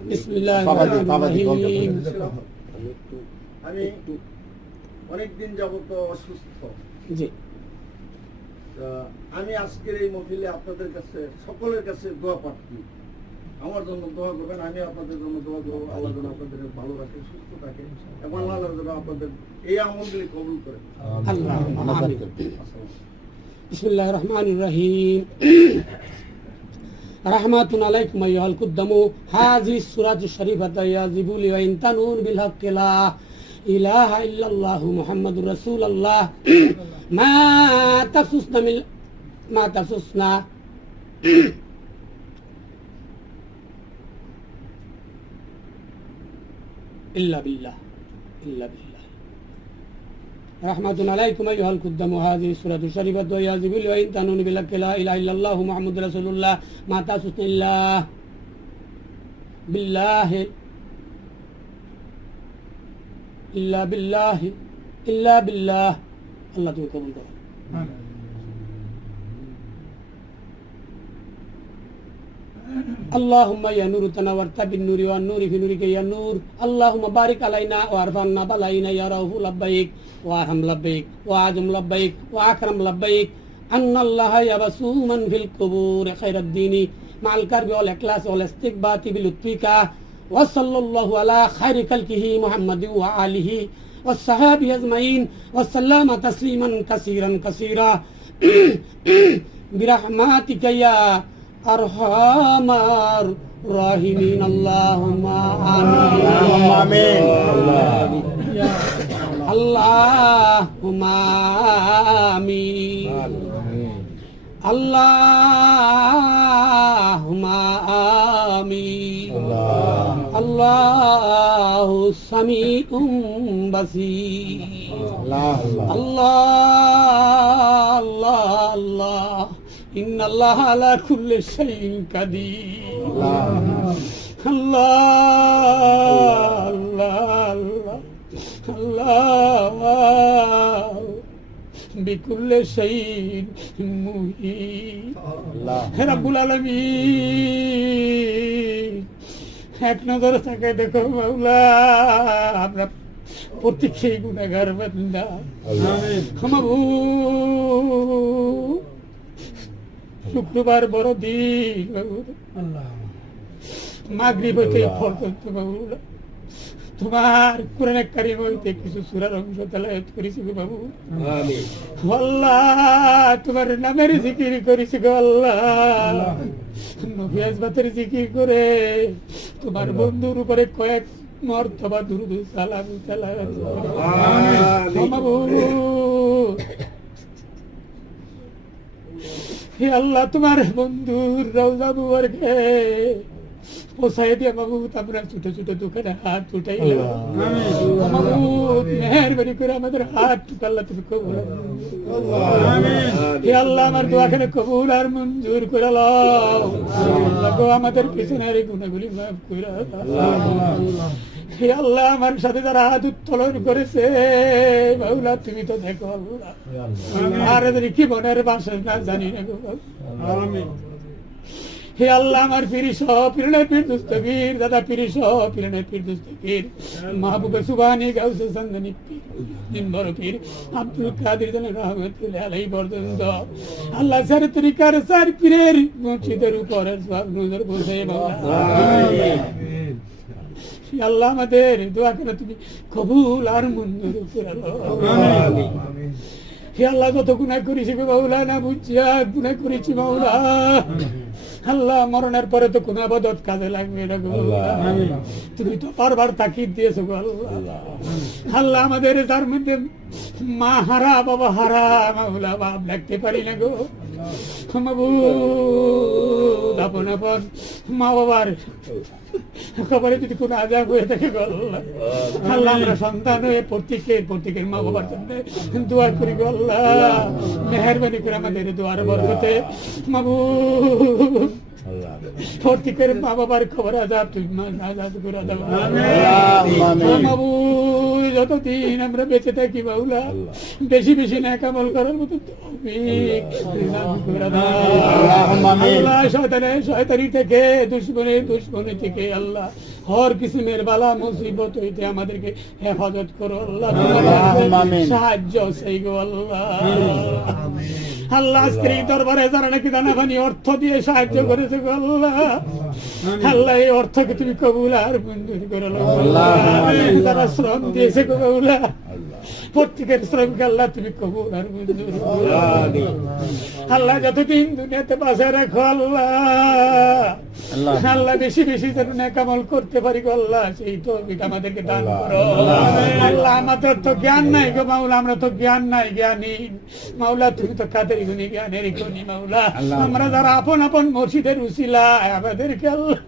বিসমিল্লাহির রহমানির রহিম। আমি অনেকদিন যাবত অসুস্থ। জি। আমি আজকের এই মহফিলে আপনাদের কাছে, সকলের কাছে দোয়া প্রার্থী, আমার জন্য দোয়া করবেন, আমি আপনাদের জন্য দোয়া করবো। আল্লাহ যেন আপনাদের ভালো রাখে, সুস্থ থাকে, এবং আল্লাহ যেন আপনাদের এই আমলগুলি কবুল করে। আল্লাহ আমিন। বিসমিল্লাহির রহমানির রহিম। রাহমাতুন আলাইকুম আইয়ুহাল কুদ্দামু হাযি সূরাতুশ শরীফাতু ইয়াজিবু লি ওয়া ইনতানুন বিল হাক্কি লা ইলাহা ইল্লাল্লাহু মুহাম্মাদুর রাসূলুল্লাহ মা তাসুসনা ইল্লা বিল্লাহ রাহমাতুন আলাইকুম আইয়ুহাল কুদ্দামু হাযি সূরাতুশ শরীফাতু ইয়াজিবু লি ওয়া ইনতানুন বিল হাক্কি লা ইলাহা ইল্লাল্লাহু মুহাম্মাদুর রাসূলুল্লাহ মা তাসুসনা ইল্লা বিল্লাহ। আল্লাহ তুমি কবুল করো। اللهم يا نور تنورت بالنور والنور في نورك يا نور اللهم بارك علينا وارفعنا بلاينا يا رؤوف لبيك وارحم لبيك واعظم لبيك واكرم لبيك ان الله يبسو من في القبور خير الدين مع الكرب والاخلاص والاستكبات بلطفك وصلى الله على خير خلقه محمد وآله والصحابه اجمعين وسلم تسليما كثيرا برحمتك يا আরহামার রাহিমিন আল্লাহুম্মা আমিন। আল্লাহুম্মা আমিন। আল্লাহুম্মা আমিন। আল্লাহু সামিউম বাসীর। আল্লাহ ইন্নাল্লাহ আলা কুল্লি শাইইন কাদির। আল্লাহ বিকুল্লি শাইইন মুহিত। হে রাব্বুল আলামিন, এক নজর তাকায় দেখো মাওলা, আমরা প্রত্যেকেই গুনাহগার বান্দা। শুক্রবার বড় দিন বাবু, মাগরিব হইতে পর্যন্ত বাবু তোমার কোরআন কারীম হইতে কিছু সূরার অংশ তেলাওয়াত করেছি গো বাবু। আল্লাহ তোমার নামের জিকির করেছি গো আল্লাহ। নবী আসবাতের জিকির করে তোমার বন্ধুর উপরে কয়েক মর্তবা দুরূদ সালাম তেলাওয়াত বাবু। হে আল্লাহ তোমার বন্ধুর রওজা মুবারকে পৌঁছায় দিয়ে মাহবুব আমরা ছোট ছোট দোকানে হাত উঠাইলাম মাহবুব মেহেরবানি করে আমাদের হাত আল্লাহ তুমি কবুল হে আল্লাহ আমার দোয়াখানে কবুল আর মঞ্জুর করে লও আল্লাহ গো আমাদের পিছনের গুনাহগুলি মাফ করে দাও হে আল্লাহ আমার সাথে যারা হাত উত্তোলন করেছে বাউলা তুমি তো দেখো আল্লাহ আর এদের কি মনের বাসা না জানি না গো হে আল্লাহ আমার পীর সহ পীরনের পীর দস্তগীর দাদা পীর সহ পীরনের পীর দস্তগীর মাহবুবে সুবহানি গাউসে সন্দনি পীর নিম্বর পীর আব্দুল কাদের জানের রহমতুল্লাহ আলাইহি পর্যন্ত আল্লাহ সার তরিকার সার পীরের মসজিদের উপরে সব নজর বসে হে আল্লাহ আমাদের দোয়া করে তুমি কবুল আর মঞ্জুর করে নাও হে আল্লাহ যত গুনাহ করেছি গো মাওলা না বুঝিয়া গুনাহ করেছি মাওলা আল্লাহ মরণের পরে তো কোন আবাদত কাজে লাগবে না গো তুমি তো বারবার তাকিদ দিয়েছো গো আল্লাহ আল্লাহ আমাদের তার মধ্যে মা হারা বাবা হারা মাওলা বাপ লাগতে পারি না গো মাবুদ আপন আপন মা বাবার খবরে যদি কোনো আজাব হয়ে থাকে গো আল্লাহ আমরা সন্তান হয়ে প্রত্যেকের মা বাবার জন্য দোয়া করি গো আল্লাহ মেহেরবানি করে আমাদের দোয়ার বরকতে মাবুদ প্রত্যেকের মা বাবার খবর আজাব তুমি আজাদ করে দাও মাবুদ যতদিন আমরা বেঁচে থাকি বাউলা বেশি বেশি নেক আমল করার মতো তৌফিক দান করে দাও আল্লাহ শয়তানি থেকে দুশমনি থেকে আল্লাহ হর কিসমের বালা মুসিবত হইতে আমাদেরকে হেফাজত করো আল্লাহ সাহায্য সেই গো আল্লাহ আল্লাহ স্ত্রী দরবারে যারা নাকি দানাবানি অর্থ দিয়ে সাহায্য করেছে গো আল্লাহ আল্লাহ এই অর্থকে তুমি কবুল আর মঞ্জুর করে নাও যারা শ্রম দিয়েছে গো আল্লাহ প্রত্যেকের শ্রমিক আল্লাহ তুমি কবুল আর মঞ্জুর আল্লাহ যতদিন দুনিয়াতে বাঁচে রাখো আল্লাহ আল্লাহ বেশি বেশি যেন নেক আমল করতে পারি গো আল্লাহ সেই তৌফিক আমাদেরকে দান করো আল্লাহ আমাদের তো জ্ঞান নাই গো মাওলা আমরা তো জ্ঞান নাই জ্ঞানী মাওলা তুমি তো কাদের গুণী জ্ঞানের গুণী মাওলা আমরা যারা আপন আপন মসজিদের উসিলায় আমাদেরকে আল্লাহ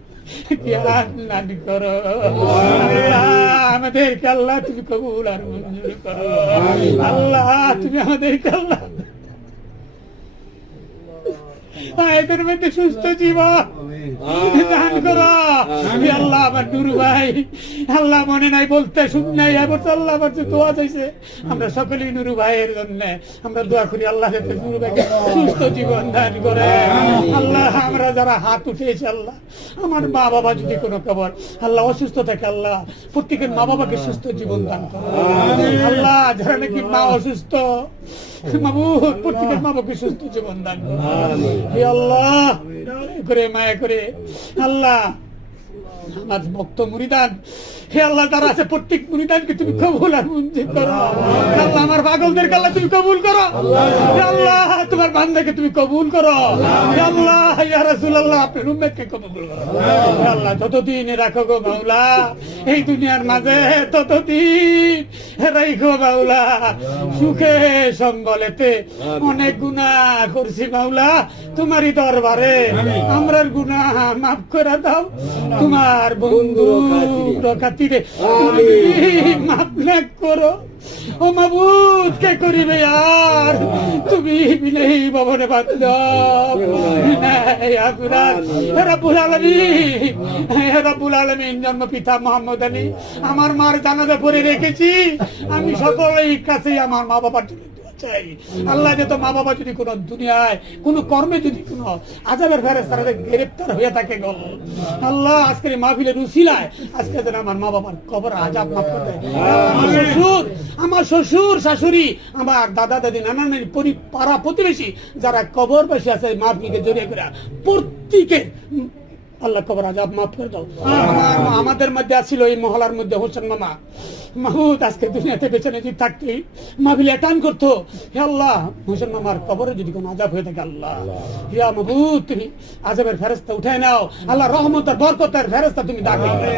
জ্ঞান দান করো আমাদেরকে আল্লাহ তুমি কবুল আর মঞ্জুর করো আল্লাহ তুমি আমাদেরকে আল্লাহ এদের মধ্যে সুস্থ জীবন দান করো আল্লাহ আমার নুরু ভাই আল্লাহ মনে নাই বলতে শুন নাই এবার তো আল্লাহ আমার দোয়া চাইছে আমরা সকলেই নুরু ভাইয়ের জন্য আমরা দোয়া করি আল্লাহ যাতে নুরু ভাইকে সুস্থ জীবন দান করে আল্লাহ আমরা যারা হাত উঠেছি আল্লাহ আমার মা বাবা যদি কোনো খবর আল্লাহ অসুস্থ থাকে আল্লাহ প্রত্যেকের মা বাবাকে সুস্থ জীবন দান করো আল্লাহ যারা নাকি মা অসুস্থ মাবুদ প্রত্যেকের মা বাবাকে সুস্থ জীবন দান করো হে আল্লাহ করে মায়া করে আল্লাহ আমার ভক্ত মুরিদান হে আল্লাহ তারা আছে প্রত্যেক মুরিদানকে তুমি কবুল আর মঞ্জুর করো আল্লাহ আমার পাগলদের আল্লাহ তুমি কবুল করো হে আল্লাহ তোমার বান্দাকে তুমি কবুল করো হে আল্লাহ ইয়া রাসূলুল্লাহ আপনার উম্মতকে কবুল করো হে আল্লাহ যতদিন রাখো গো মাওলা এই দুনিয়ার মাঝে ততদিন রাখো মাওলা সুখে সম্বলেতে অনেক গুনাহ করছি মাওলা তোমারই দরবারে আমরার গুনাহ মাফ করে দাও তোমার বন্ধু খাতিরে মাফ না করো ও মাবুদ কে করিবে আর তুমি বিলেই ভবনে বান্ধব রব্বুল আলামিন জন্ম পিতা মোহাম্মদ আলী আমার মার জানাজা পড়ে রেখেছি আমি সকলের কাছে আমার মা বাবার জন্য চাই আল্লাহ যে তো মা বাবা যদি কোন দুনিয়ায় কোন কর্মে যদি কোন আযাবের ফেরেশতারা গ্রেফতার হয়ে থাকে গো আল্লাহ আজকের মাহফিলের উসিলায় আজকে যেন আমার মা বাবার কবর আযাব মাফ করে দেয় আমার শ্বশুর শাশুড়ি আমার দাদা দাদি নানা নানি পাড়া প্রতিবেশী যারা কবরবাসী আছে মাহফিলকে জড়িয়ে করে প্রত্যেকের আল্লাহ কবর আযাব মাফ করে দাও আমাদের মধ্যে আছিল এই মহলার মধ্যে হোসেন মামা মাহবুব আজকে দুনিয়াতে বেঁচে যদি থাকতি মাহফিলে টান করতো, হে আল্লাহ হোসেন মামার কবরে যদি কোনো আযাব হয়ে থাকে, আল্লাহ ইয়া মাহবুব তুমি আযাবের ফেরেশতা উঠায় নাও, আল্লাহ রহমতের বরকতের ফেরেশতা তুমি দাখিল করো,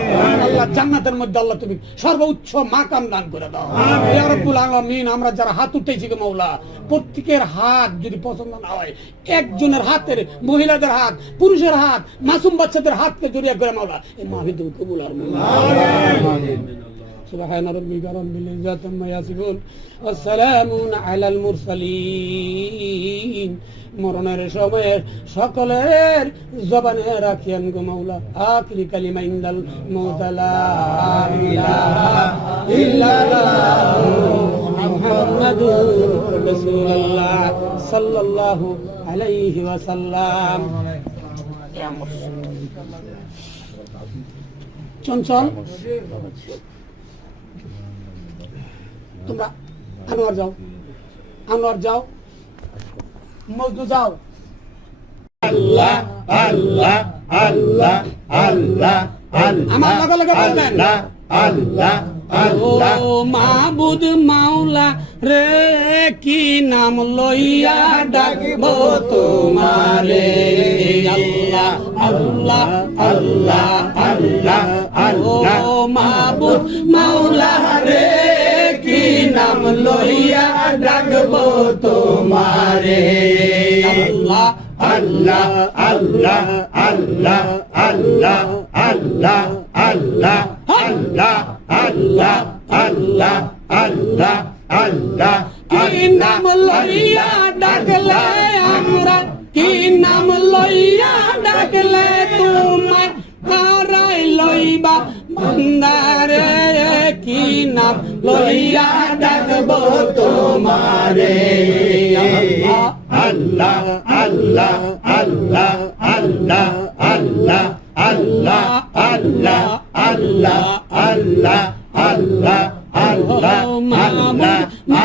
আল্লাহ জান্নাতের মধ্যে আল্লাহ তুমি সর্বোচ্চ মাকাম দান করে দাও ইয়া রাব্বুল আলামিন। আমরা যারা হাত উঠাইছি গো মাওলা, প্রত্যেকের হাত যদি পছন্দ না হয়, একজনের হাতের, মহিলাদের হাত, পুরুষের হাত, মাসুম বাচ্চাদের হাতকে জড়িয়ে করে মাওলা এই মাহফিল তুমি কবুল আর মঞ্জুর سبحان ربك رب العزة عما يصفون والسلام على المرسلين। মরণের সময়ে সকলের জবানে রাখিয়ান গো মাওলা আখিরি কালিমা ইনদাল মউত লা ইলাহা ইল্লাল্লাহ মুহাম্মাদুর রাসূলুল্লাহ সাল্লাল্লাহু আলাইহি ওয়াসাল্লাম। চঞ্চল তোমরা আনোয়ার যাও, আনোয়ার যাও, মজনু যাও। আল্লাহ আল্লাহ আল্লাহ আল্লাহ আমার লগে লগে বলবেন আল্লাহ আল্লাহ ও মাবুদ মাওলা রে কি নাম লইয়া ডাকবো তোমারে, আল্লাহ আল্লাহ আল্লাহ আল্লাহ আল্লাহ ও মাবুদ মাওলা রে কি নাম লইয়া ডাকবো তোমারে, আল্লাহ আল্লাহ আল্লাহ আল্লাহ আল্লাহ আল্লাহ আল্লাহ আল্লাহ আল্লাহ আল্লাহ আল্লাহ আল্লাহ কি নাম লইয়া ডাকলে আমরা, কি নাম লইয়া ডাকলে তোমার হারাই লইবা বান্দারে, কি নাম লইয়া ডাকবো তোমারে, আল্লাহ আল্লাহ আল্লাহ আল্লাহ আল্লাহ আল্লাহ আল্লাহ আল্লাহ আল্লাহ আল্লাহ আল্লাহ আল্লাহ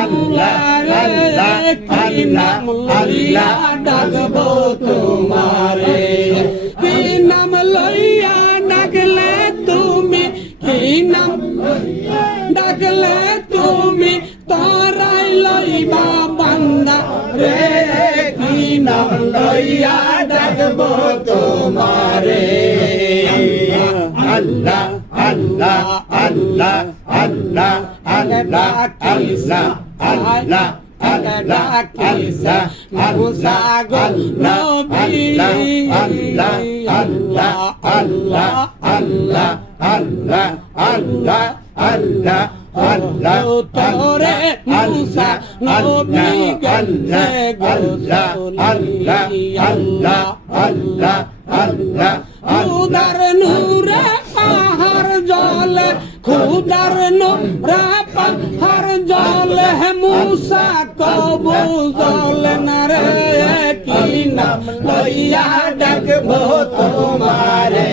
আল্লাহ আল্লাহ কি নাম লইয়া ডাকবো তোমারে, কি নাম লইয়া ডাকলে তুমি, কি নাম ডাকলে তুমি তারাই লইবা বান্দা রে, কি নাম লইয়া ডাকবো তোমারে, আল্লাহ আল্লাহ আল্লাহ আল্লাহ আল্লাহ আল্লাহ আল্লাহ আল্লাহ আল্লাহ মুসা গো নবী, আল্লাহ আল্লাহ আল্লাহ আল্লাহ আল্লাহ আল্লাহ আল্লাহ আল্লাহ তোরে মুসা নবী গেছে আল্লাহ আল্লাহ আল্লাহ আল্লাহ আল্লাহ খুদার নূরে পাহাড় জলে, খুদার নূরে পাহাড় জলে মুসা কবু জলে না রে, কি নাম লইয়া ডাকবো তোমারে,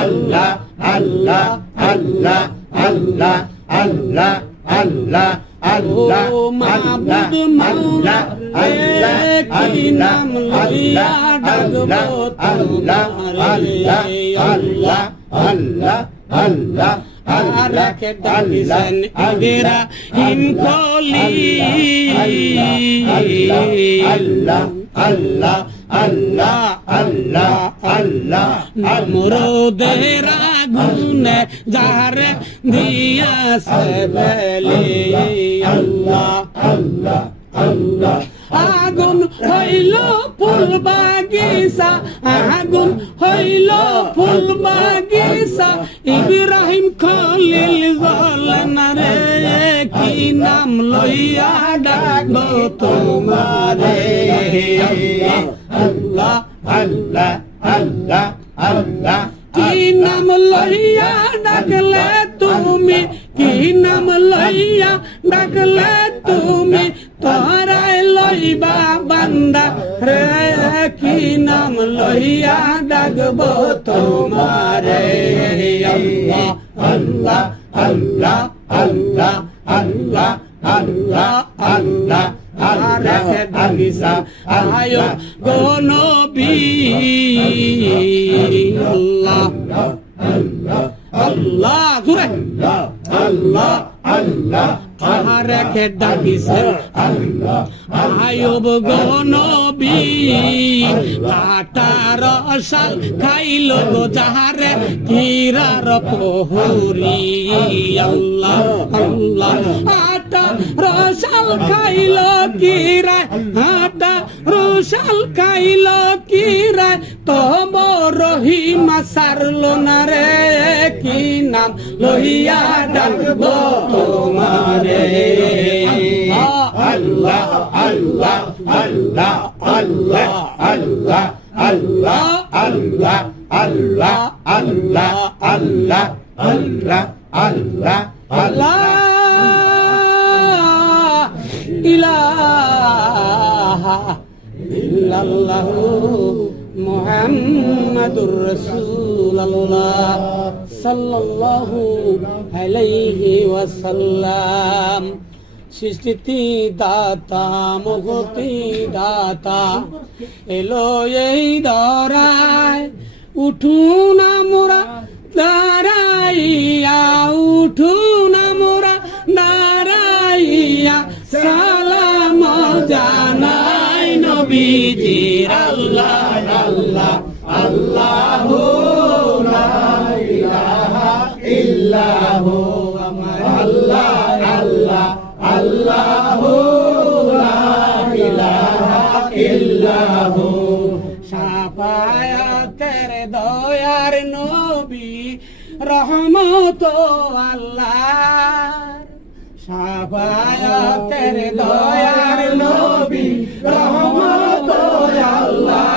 আল্লাহ আল্লাহ আল্লাহ আল্লাহ আল্লাহ আল্লাহ আল্লাহ ও মাবুদ মাওলা রে কি নাম লইয়া ডাকবো তোমারে, আল্লাহ আল্লাহ আল্লাহ আরাকে ডাকিছেন ইব্রাহিম খলিল, আল্লাহ আল্লাহ আল্লাহ আল্লাহ আল্লাহ নমরুদের আগুনে যারে দিয়াছে বেলি, আল্লাহ আল্লাহ আল্লাহ আগুন হইল ফুল বাগিচা, আগুন হইল ফুল বাগিচা, ইব্রাহিম খলিল জ্বলেন রে, কি নাম লইয়া ডাকবো তোমারে, আল্লাহ আল্লাহ আল্লাহ আল্লাহ কি নাম লইয়া ডাকলে তুমি, কি নাম লইয়া ডাকলে তুমি তোরাই লইবা বান্দা রে, কি নাম লইয়া ডাকবো তোমারে, আল্লাহ আল্লাহ আল্লাহ আল্লাহ আল্লাহ আল্লাহ আল্লাহ আরাকে ডাকিছা আয়ো গো নবী, আল্লাহ আল্লাহ জুরে আল্লাহ আল্লাহ আহারে ডাকিছে আল্লাহ আয়ুব গো নবী আটার শাল খাইল গো যাহারে হীরার পহুরি আল্লাহ আল্লাহ আটা রসাল খাইল কিরা আটা রসাল খাইল কিরা তব রহিমা সারলো না রে কি নাম লইয়া ডাকব তোমারে আল্লাহ আল্লাহ আল্লাহ আল্লাহ আল্লাহ আল্লাহ আল্লাহ আল্লাহ আল্লাহ আল্লাহ আল্লাহ আল্লাহ আল্লাহ ইলাহা ইল্লাল্লাহু মুহাম্মাদুর রাসূলুল্লাহ সাল্লাল্লাহু আলাইহি ওয়াসাল্লাম। সৃষ্টি দাতা মুক্তি দাতা এলো এই ধরায় উঠুন আমরা দাঁড়াইয়া উঠুন আমরা দাঁড়াইয়া সালাম জানাই নবীজির আল্লাহ আল্লাহ আল্লাহু লা ইলাহা ইল্লাহু আল্লাহ আল্লাহ আল্লাহু লা ইলাহা ইল্লাহু শাফায়াতের দয়ার নবী রহমত আল্লাহ শাফায়াতের দয়ার নবী রহমত আল্লাহ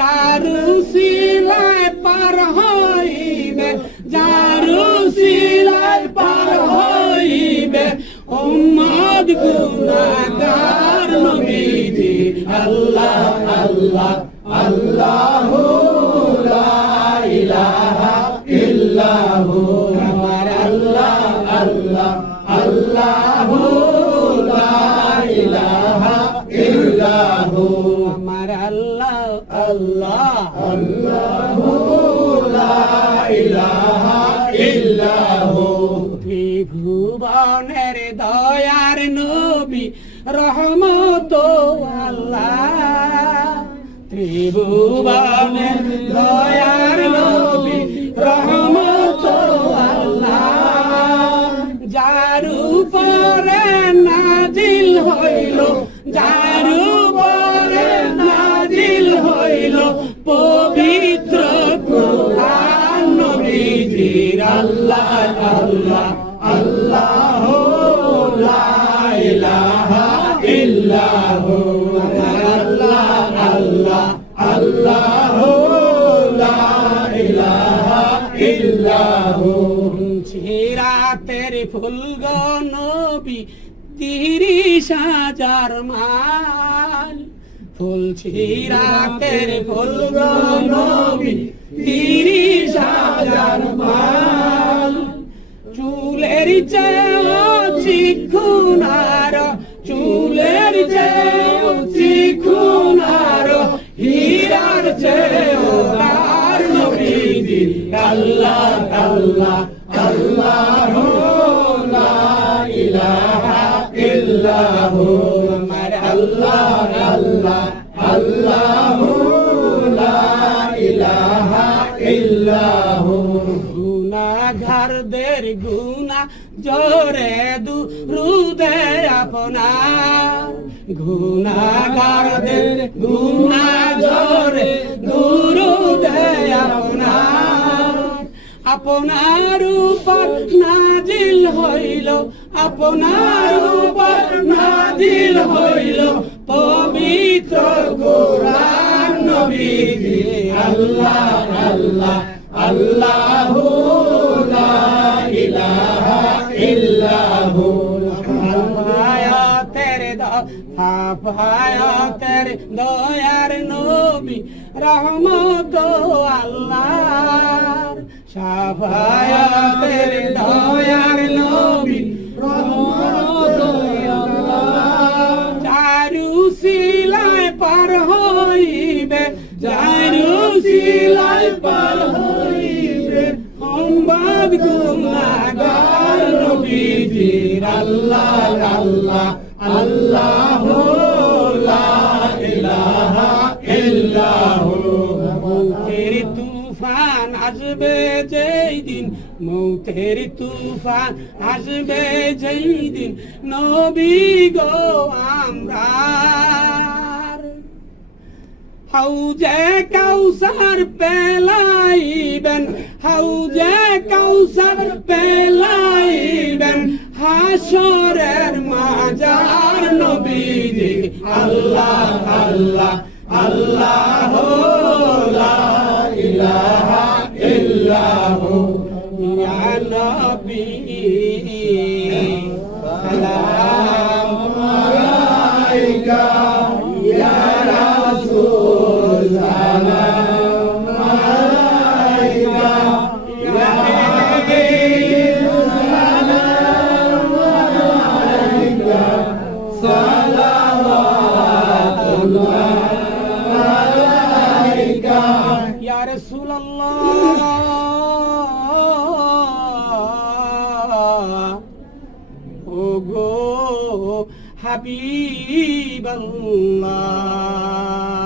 যারু সিলায় পার হইবে যারু সিলায় পার হইবে উম্মত গুনাহগার নবীজি আল্লাহ আল্লাহ আল্লাহু লা ইলাহা ইল্লাহু আমার আল্লাহ আল্লাহ আল্লাহু লা ইলাহা ইল্লাহু আমার আল্লাহ আল্লাহ আল্লাহু লা ইলাহা ইল্লাহু ত্রিভুবনের দয়ার নবী রহমত আল্লাহ ত্রিভুবনের দয়ার নবী রহমত আল্লাহ যার উপরে নাজিল হইল যার উপরে নাজিল হইল পবিত্র কুরআন নবীজির আল্লাহ আল্লাহ আল্লাহু লা ইলাহা ইল্লাহু আল্লাহ আল্লাহ আল্লাহু লা ইলাহা ইল্লাহু সিরাতের ফুল গো নবী 30,000 মাল ফুল সিরাতের ফুল গো নবী 30,000 মাল চুলের চেয়েও চিকুনার চুলের চেয়েও চিকুনার হীরার চেয়েও তার নবীজি আল্লাহ আল্লাহ আল্লাহু লা ইলাহা ইল্লাহু আমার আল্লাহ আল্লাহ আল্লাহু লা ইলাহা ইল্লাহু গুনাহগারদের গুনাহ জোরে দুরুদে আপনার গুনাহগারদের গুনাহ জোরে দুরুদে আপনার আপনার উপর নাজিল হইল আপনার উপর নাজিল হইল পবিত্র কোরআন নবীজি আল্লাহ আল্লাহ আল্লাহু লা ইলাহা ইল্লাহু শাফায়াতের দয়ার নবী রহমত আল্লাহ শাফায়াতের দয়ার নবী রহমত আল্লাহ চারু সিলায় পার হইবে চারু সিলায় পার হইবে সম্বাদ গুনাহগার আল্লাহ আল্লাহ আল্লাহ লা ইলাহা ইল্লাহু মৌতের তুফান আসবে যেই দিন মৌতের তুফান আসবে যেই দিন নবী গো আমরা হাউজে কাউসার পেলাইবেন হাউজে কাউসার পেলাইবেন হাসরের মাজার নবীজি আল্লাহ আল্লাহ আল্লাহ লা ইলাহা ইল্লাহু ইয়া নবী সালাম আলাইকা ইয়া রাসূল সালাম আলাইকা ইয়া হাবিব সালাম আলাইকা সালাওয়াতুল্লাহ আলাইকা ইয়া রাসূলুল্লাহ ওগো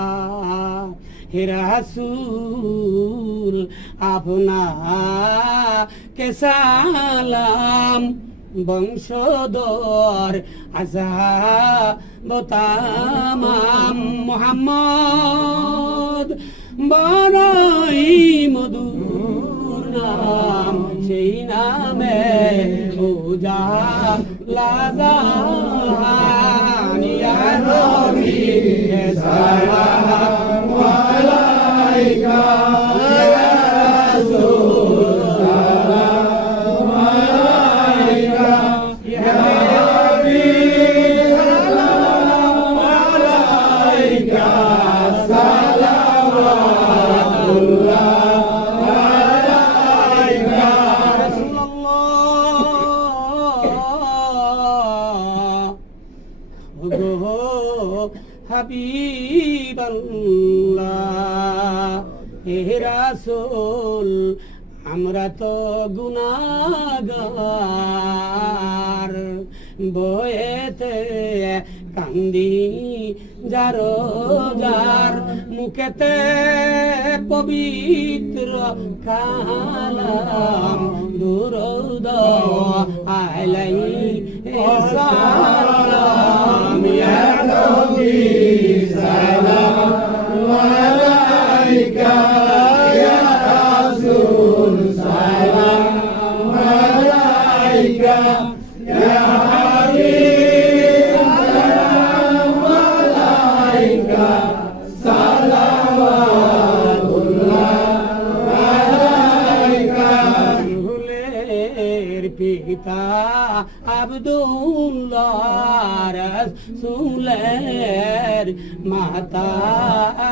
হাবিবাল্লাহ হে রাসূল আপনাকে সালাম বংশধর আযাবতামাম মুহাম্মদ বড়ই মধুর নাম সেই নামে পূজা লাগান ইয়া নবী সালাম আলাইকা ইয়া রাসূল সালাম আলাইকা ইয়া হাবিব সালাম আলাইকা সালাওয়াতুল্লাহ আলাইকা হাবিবাল্লাহ হে রাসূল আমরা তো গুনাহগার বয়েতে কান্দি যারো যার মুখেতে পবিত্র কালাম দুরূদ আলাইহি সালাম ইয়া নবী সালাম আলাইকা ইয়া রাসূল সালাম আলাইকা ইয়া হাবিব সালাম আলাইকা সালাওয়াতুল্লাহ আলাইকা রসুলের পিতা আব্দুল্লাহ রাসূলের মাতা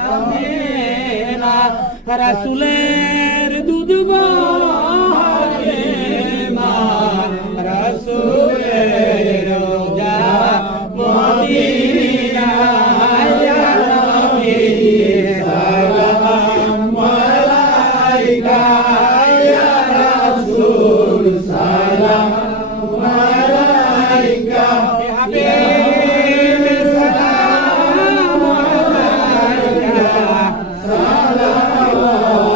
আমিনা রাসূলের দুধ বহে মা রাসূলের রোজা মদিনা ইয়া নবী সালাম আলাইকা ইয়া রাসূল সালাম আলাইকা ইয়া হাবিব সালাম আলাইকা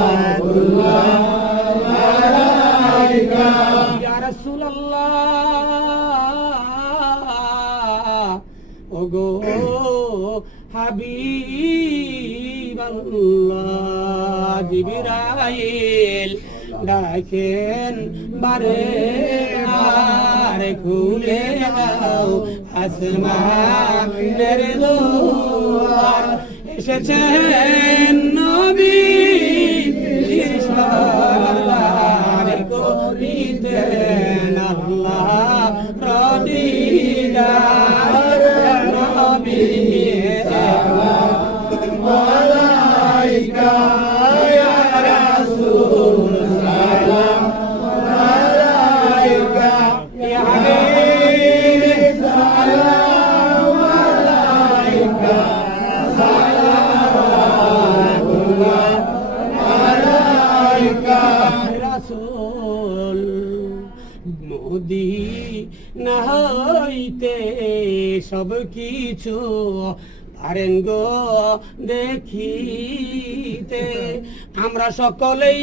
সালাওয়াতুল্লাহ আলাইকা ইয়া রাসূলুল্লাহ ওগো হাবিবাল্লাহ জিবরাইল ডাকেন বারে বারে খুলে দাও আসমানের দুয়ার এসেছেন নবী সরদার করিতেন আল্লাহ রদিদার নবী আলাইকা ইয়া রাসূল সালাম আলাইকা ইয়া হাবিব সালাম আলাইকা সালাওয়াতুল্লাহ আলাইকা রাসূল মদিনা সব কিছু পারেন গো দেখিতে। আমরা সকলেই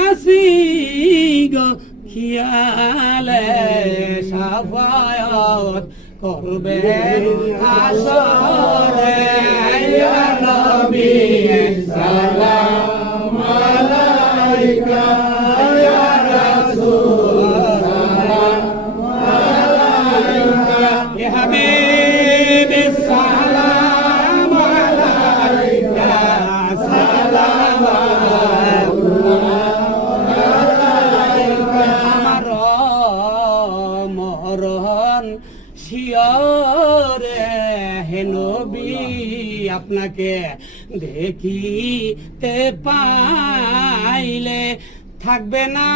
আসি গো খিয়ালে সাফায়াত করবেন হাসরে। ইয়া নবী সালাম আলাইকা, ইয়া রাসূল সালাম আলাইকা, ইয়া হাবিব সালাম আলাইকা, সালাম আলাইকা। আমার মরণ শিয়রে হে নবী আপনাকে দেখিতে পাইলে থাকবে না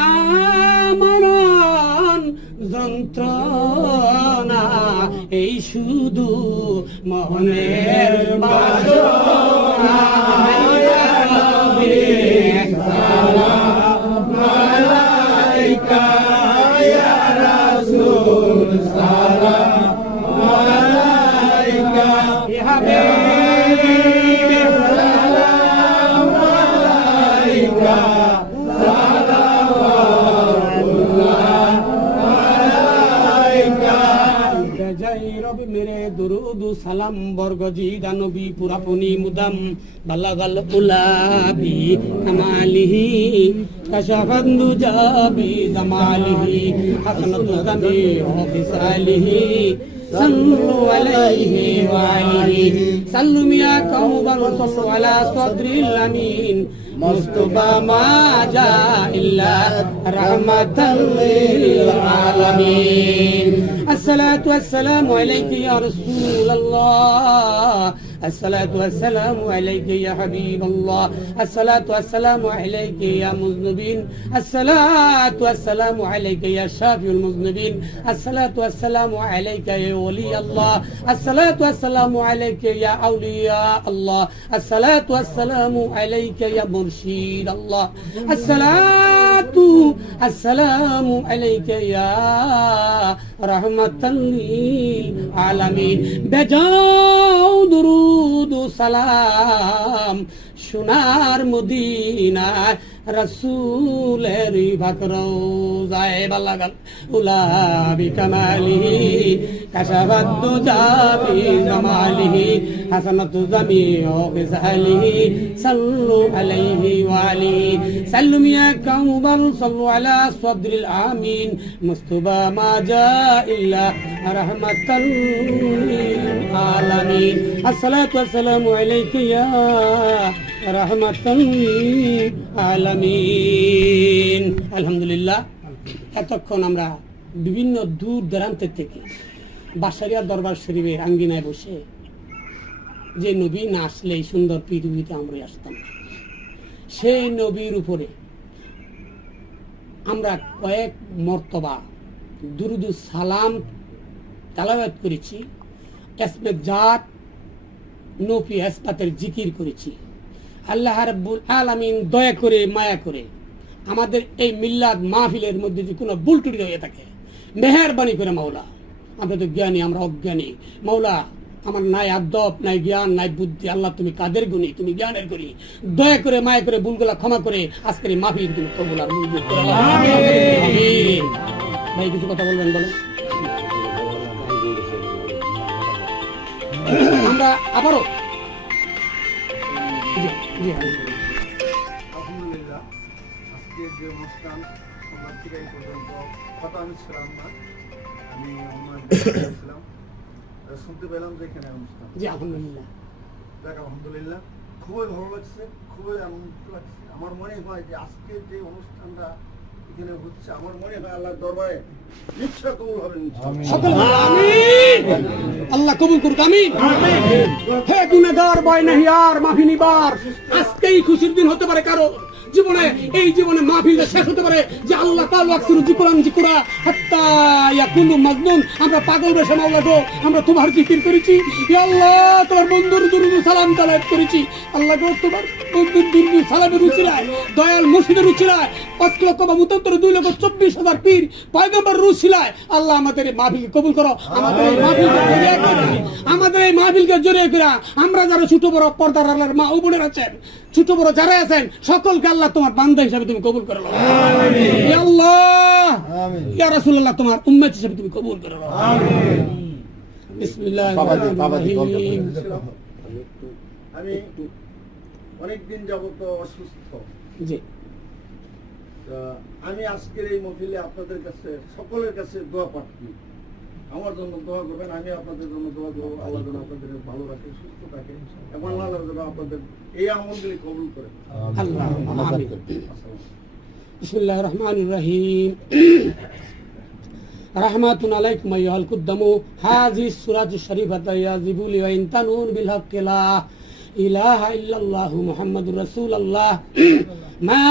মরণ যন্ত্রণা, এই শুধু মনের বাসনা। ইয়া নবী সালাম আলাইকা, ইয়া রাসূল সালাম আলাইকা, ইয়া হাবিব সালাম আলাইকা, मेरे दुरूद सलाम बरगजी दानबी पुरापुनी मुदम बलगल उलाबी कमालिही कशफंदु जाबी जमालिही हसनतु जमी फिसालिही सल्लु अलैहि वालिही सल्लु मिया कौबल सल्लु अला सद्रिल अमीन मुस्तफा मा जा इल्ला रहमतल लिल आलमीन। अस्सलातु वस्सलामु अलैका या रसूल अल्लाह, अस्सलातु वस्सलामु अलैका या हबीब अल्लाह, अस्सलातु वस्सलामु अलैका या मुज़निबीन, अस्सलातु वस्सलामु अलैका या शाफिउल मुज़निबीन, अस्सलातु वस्सलामु अलैका या वली अल्लाह, अस्सलातु वस्सलामु अलैका या औलिया अल्लाह, अस्सलातु वस्सलामु अलैका या मुर्शिद अल्लाह, अस्सलातु वस्सलामु अलैका या रहमतल लिल आलमीन। बेजाओ दुरूद सालाम সোনার মদিনায় রাসূলের ভাকরোজায় বালাগাল উলাবি কামালিহি কাশাবাদু জাবি জামালিহি হাসানাতু জামিউ ফিসালিহি সাল্লু আলাইহি ওয়া আলিহি সাল্লু মিয়া কাউবাল সাল্লু আলা সদরিল আমিন মুস্তাফা মা জা ইল্লা রাহমাতাল লিল আলামিন। আসসালাতু ওয়াসসালামু আলাইকা ইয়া রাহমাতাল লিল আলামিন। আলহামদুলিল্লাহ, এতক্ষণ আমরা বিভিন্ন দূর দূরান্তের থেকে বাসারিয়া দরবার শরীফের আঙ্গিনায় বসে যে নবী না আসলে এই সুন্দর পৃথিবীতে আমরা আসতাম, সেই নবীর উপরে আমরা কয়েক মর্তবা দুরুদ সালাম তেলাওয়াত করেছি, ইসমে জাত নফি ইসবাতের জিকির করেছি। আল্লাহ রাব্বুল আলামিন দয়া করে মায়া করে আমাদের এই মিল্লাদ মাহফিলের মধ্যে যদি কোনো ভুল ত্রুটি হয়ে থাকে মেহেরবানি করে মাওলা, আমরা তো জ্ঞানী, আমরা অজ্ঞানী, মাওলা আমার নাই আদব, নাই জ্ঞান, নাই বুদ্ধি, আল্লাহ তুমি কাদের গুণী, তুমি জ্ঞানের গুণী, দয়া করে মায়া করে ভুলগুলা ক্ষমা করে আজকের এই মাহফিল তুমি কবুল আর মঞ্জুর করে আল্লাহ। আমিন। ভাই কিছু কথা বলবেন বলেন। আমরা আবারও আলহামদুলিল্লাহ, আজকে যে অনুষ্ঠান সন্ধ্যা থেকে এই পর্যন্ত কথা আমি ছিলাম না, আমি ছিলাম, শুনতে পেলাম যে এখানে অনুষ্ঠান। জি আলহামদুলিল্লাহ, দেখ আলহামদুলিল্লাহ, খুবই ভালো লাগছে, খুবই আনন্দ লাগছে। আমার মনে হয় যে আজকে যে অনুষ্ঠানটা এখানে হচ্ছে, আমার মনে হয় আল্লাহর দরবারে নিশ্চয় কবুল হবে। সকল আমিন। আল্লাহ কবুল করুক, আমিন। হে গুনাহগার বয় নাহি আর মাফি নিবার, আজকেই খুশির দিন হতে পারে কারো জীবনে এই জীবনে মাহফিলটা শেষ হতে পারে যে আল্লাহ তাআলা আকসুরু যিকরান যিকরা হাত্তা ইয়াকুনু মাজনুন। আমরা পাগল বেশে মাওলা গো আমরা তোমার জিকির করেছি, ইয়া আল্লাহ তোমার বন্ধুর দুরুদ সালাম তালাত করেছি আল্লাহ গো, তোমার বন্ধুর দুরুদ সালামের উচিলায় দয়াল মুর্শিদের উচিলায় 5 লক্ষ বা 2,24,000 পীর পয়গম্বর উচিলায় আল্লাহ আমাদের এই মাহফিলকে কবুল করো। আমাদের এই মাহফিলকে জড়িয়ে করে, আমাদের এই মাহফিলকে জড়িয়ে করে আমরা যারা ছোট বড় পর্দার আল্লাহর মা ও বোনের আছেন, ছোট বড় যারা আছেন সকলকে আল্লাহ তোমার বান্দা হিসাবে তুমি কবুল করে নাও। ইয়া আল্লাহ ইয়া রাসূলুল্লাহ তোমার উম্মত হিসাবে তুমি কবুল করে নাও। বিসমিল্লাহির রহমানির রহিম। আমি অনেকদিন যাবত অসুস্থ। জি, আমি আজকের এই মহফিলে আপনাদের কাছে সকলের কাছে দোয়া প্রার্থী, আমার জন্য দোয়া করবেন, আমি আপনাদের জন্য দোয়া করবো। আল্লাহ যেন আপনাদের ভালো রাখে, সুস্থ থাকে এবং আল্লাহ যেন আপনাদের এই আমলগুলি কবুল করে। আল্লাহুম্মা আমিন। বিসমিল্লাহির রহমানির রহিম। রাহমাতুন আলাইকুম আইয়ুহাল কুদ্দামু হাযিহি সূরাতুশ শরীফাতু ইয়াজিবু ওয়া ইনতানুন বিল হাক্কি লা ইলাহা ইল্লাল্লাহু মুহাম্মাদুর রাসূলুল্লাহ মা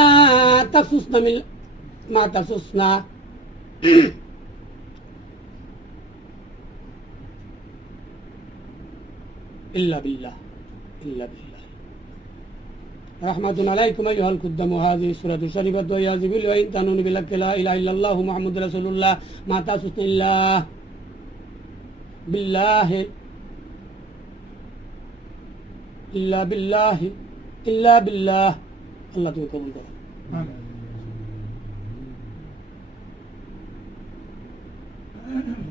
তাসুসনা ইল্লা বিল্লাহ রাহমাতুন আলাইকুম আইয়ুহাল কুদ্দামু হাযিহি সূরাতুশ শরীফাতু ইয়াজিবু ওয়া ইনতানুন বিল হাক্কি লা ইলাহা ইল্লাল্লাহু মুহাম্মাদুর রাসূলুল্লাহ মা তাসুসনা ইল্লা বিল্লাহ। আল্লাহ তুমি কবুল করো।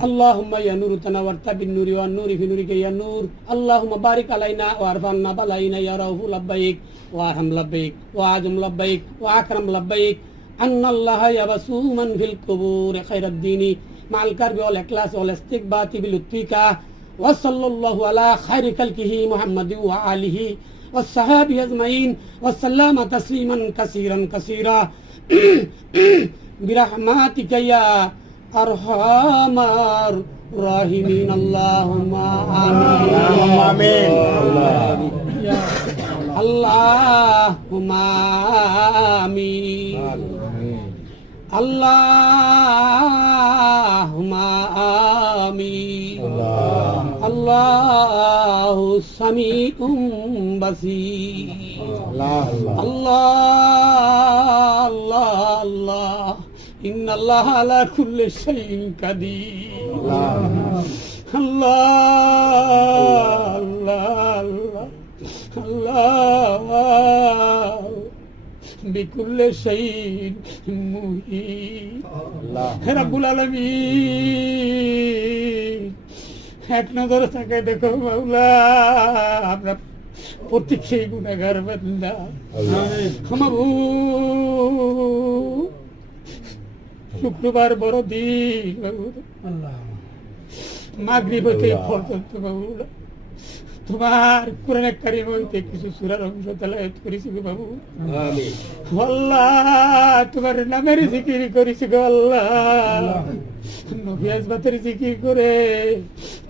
আল্লাহুম্মা ইয়া নূরু তানাওয়ারতা বিন নূরি ওয়ান নূরি ফি নূরিকা ইয়া নূর। আল্লাহুম্মা বারিক আলাইনা ওয়া আরফানা বালাইনা ইয়া রাউফু লাব্বাইক ওয়া আরহাম লাব্বাইক ওয়া আজম লাব্বাইক ওয়া আকরাম লাব্বাইক। আন্নাল্লাহা ইয়াবাসু মান ফিল কুবুর খায়রাদ দীনি মাল কারবি ওয়াল ইখলাস ওয়াল ইস্তিগবাতি বিল লুতফিকা ওয়া সাল্লাল্লাহু আলা খায়রি খালকিহি মুহাম্মাদিন ওয়া আলিহি ওয়াস সাহাবি আজমাইন ওয়া সাল্লামা তাসলিমান কাসীরান কাসীরা বিরহমাতিকা ইয়া আরহামার রাহিমিন। আল্লাহুম্মা আমিন। আল্লাহুম্মা আমিন। আল্লাহুম্মা আমিন। আল্লাহু সামিউম বাসীর। আল্লাহ ইন্নাল্লাহা আলা কুল্লি শাইইন কাদির। আল্লাহ বিকুল্লি শাইইন মুহিত। হে রাব্বুল আলামিন এক নজরে তাকায় দেখো মাওলা, আমরা প্রত্যেকেই গুনাহগার বান্দা। শুক্রবার বড় দিন মাগরিব হইতে পর্যন্ত বাবুরা তোমার কোরআন কারীম হইতে কিছু সূরার অংশ তেলাওয়াত করেছি গো বাবু। আল্লাহ তোমার নামের জিকির করেছি গো আল্লাহ, নবী আজমাতের জিকির করে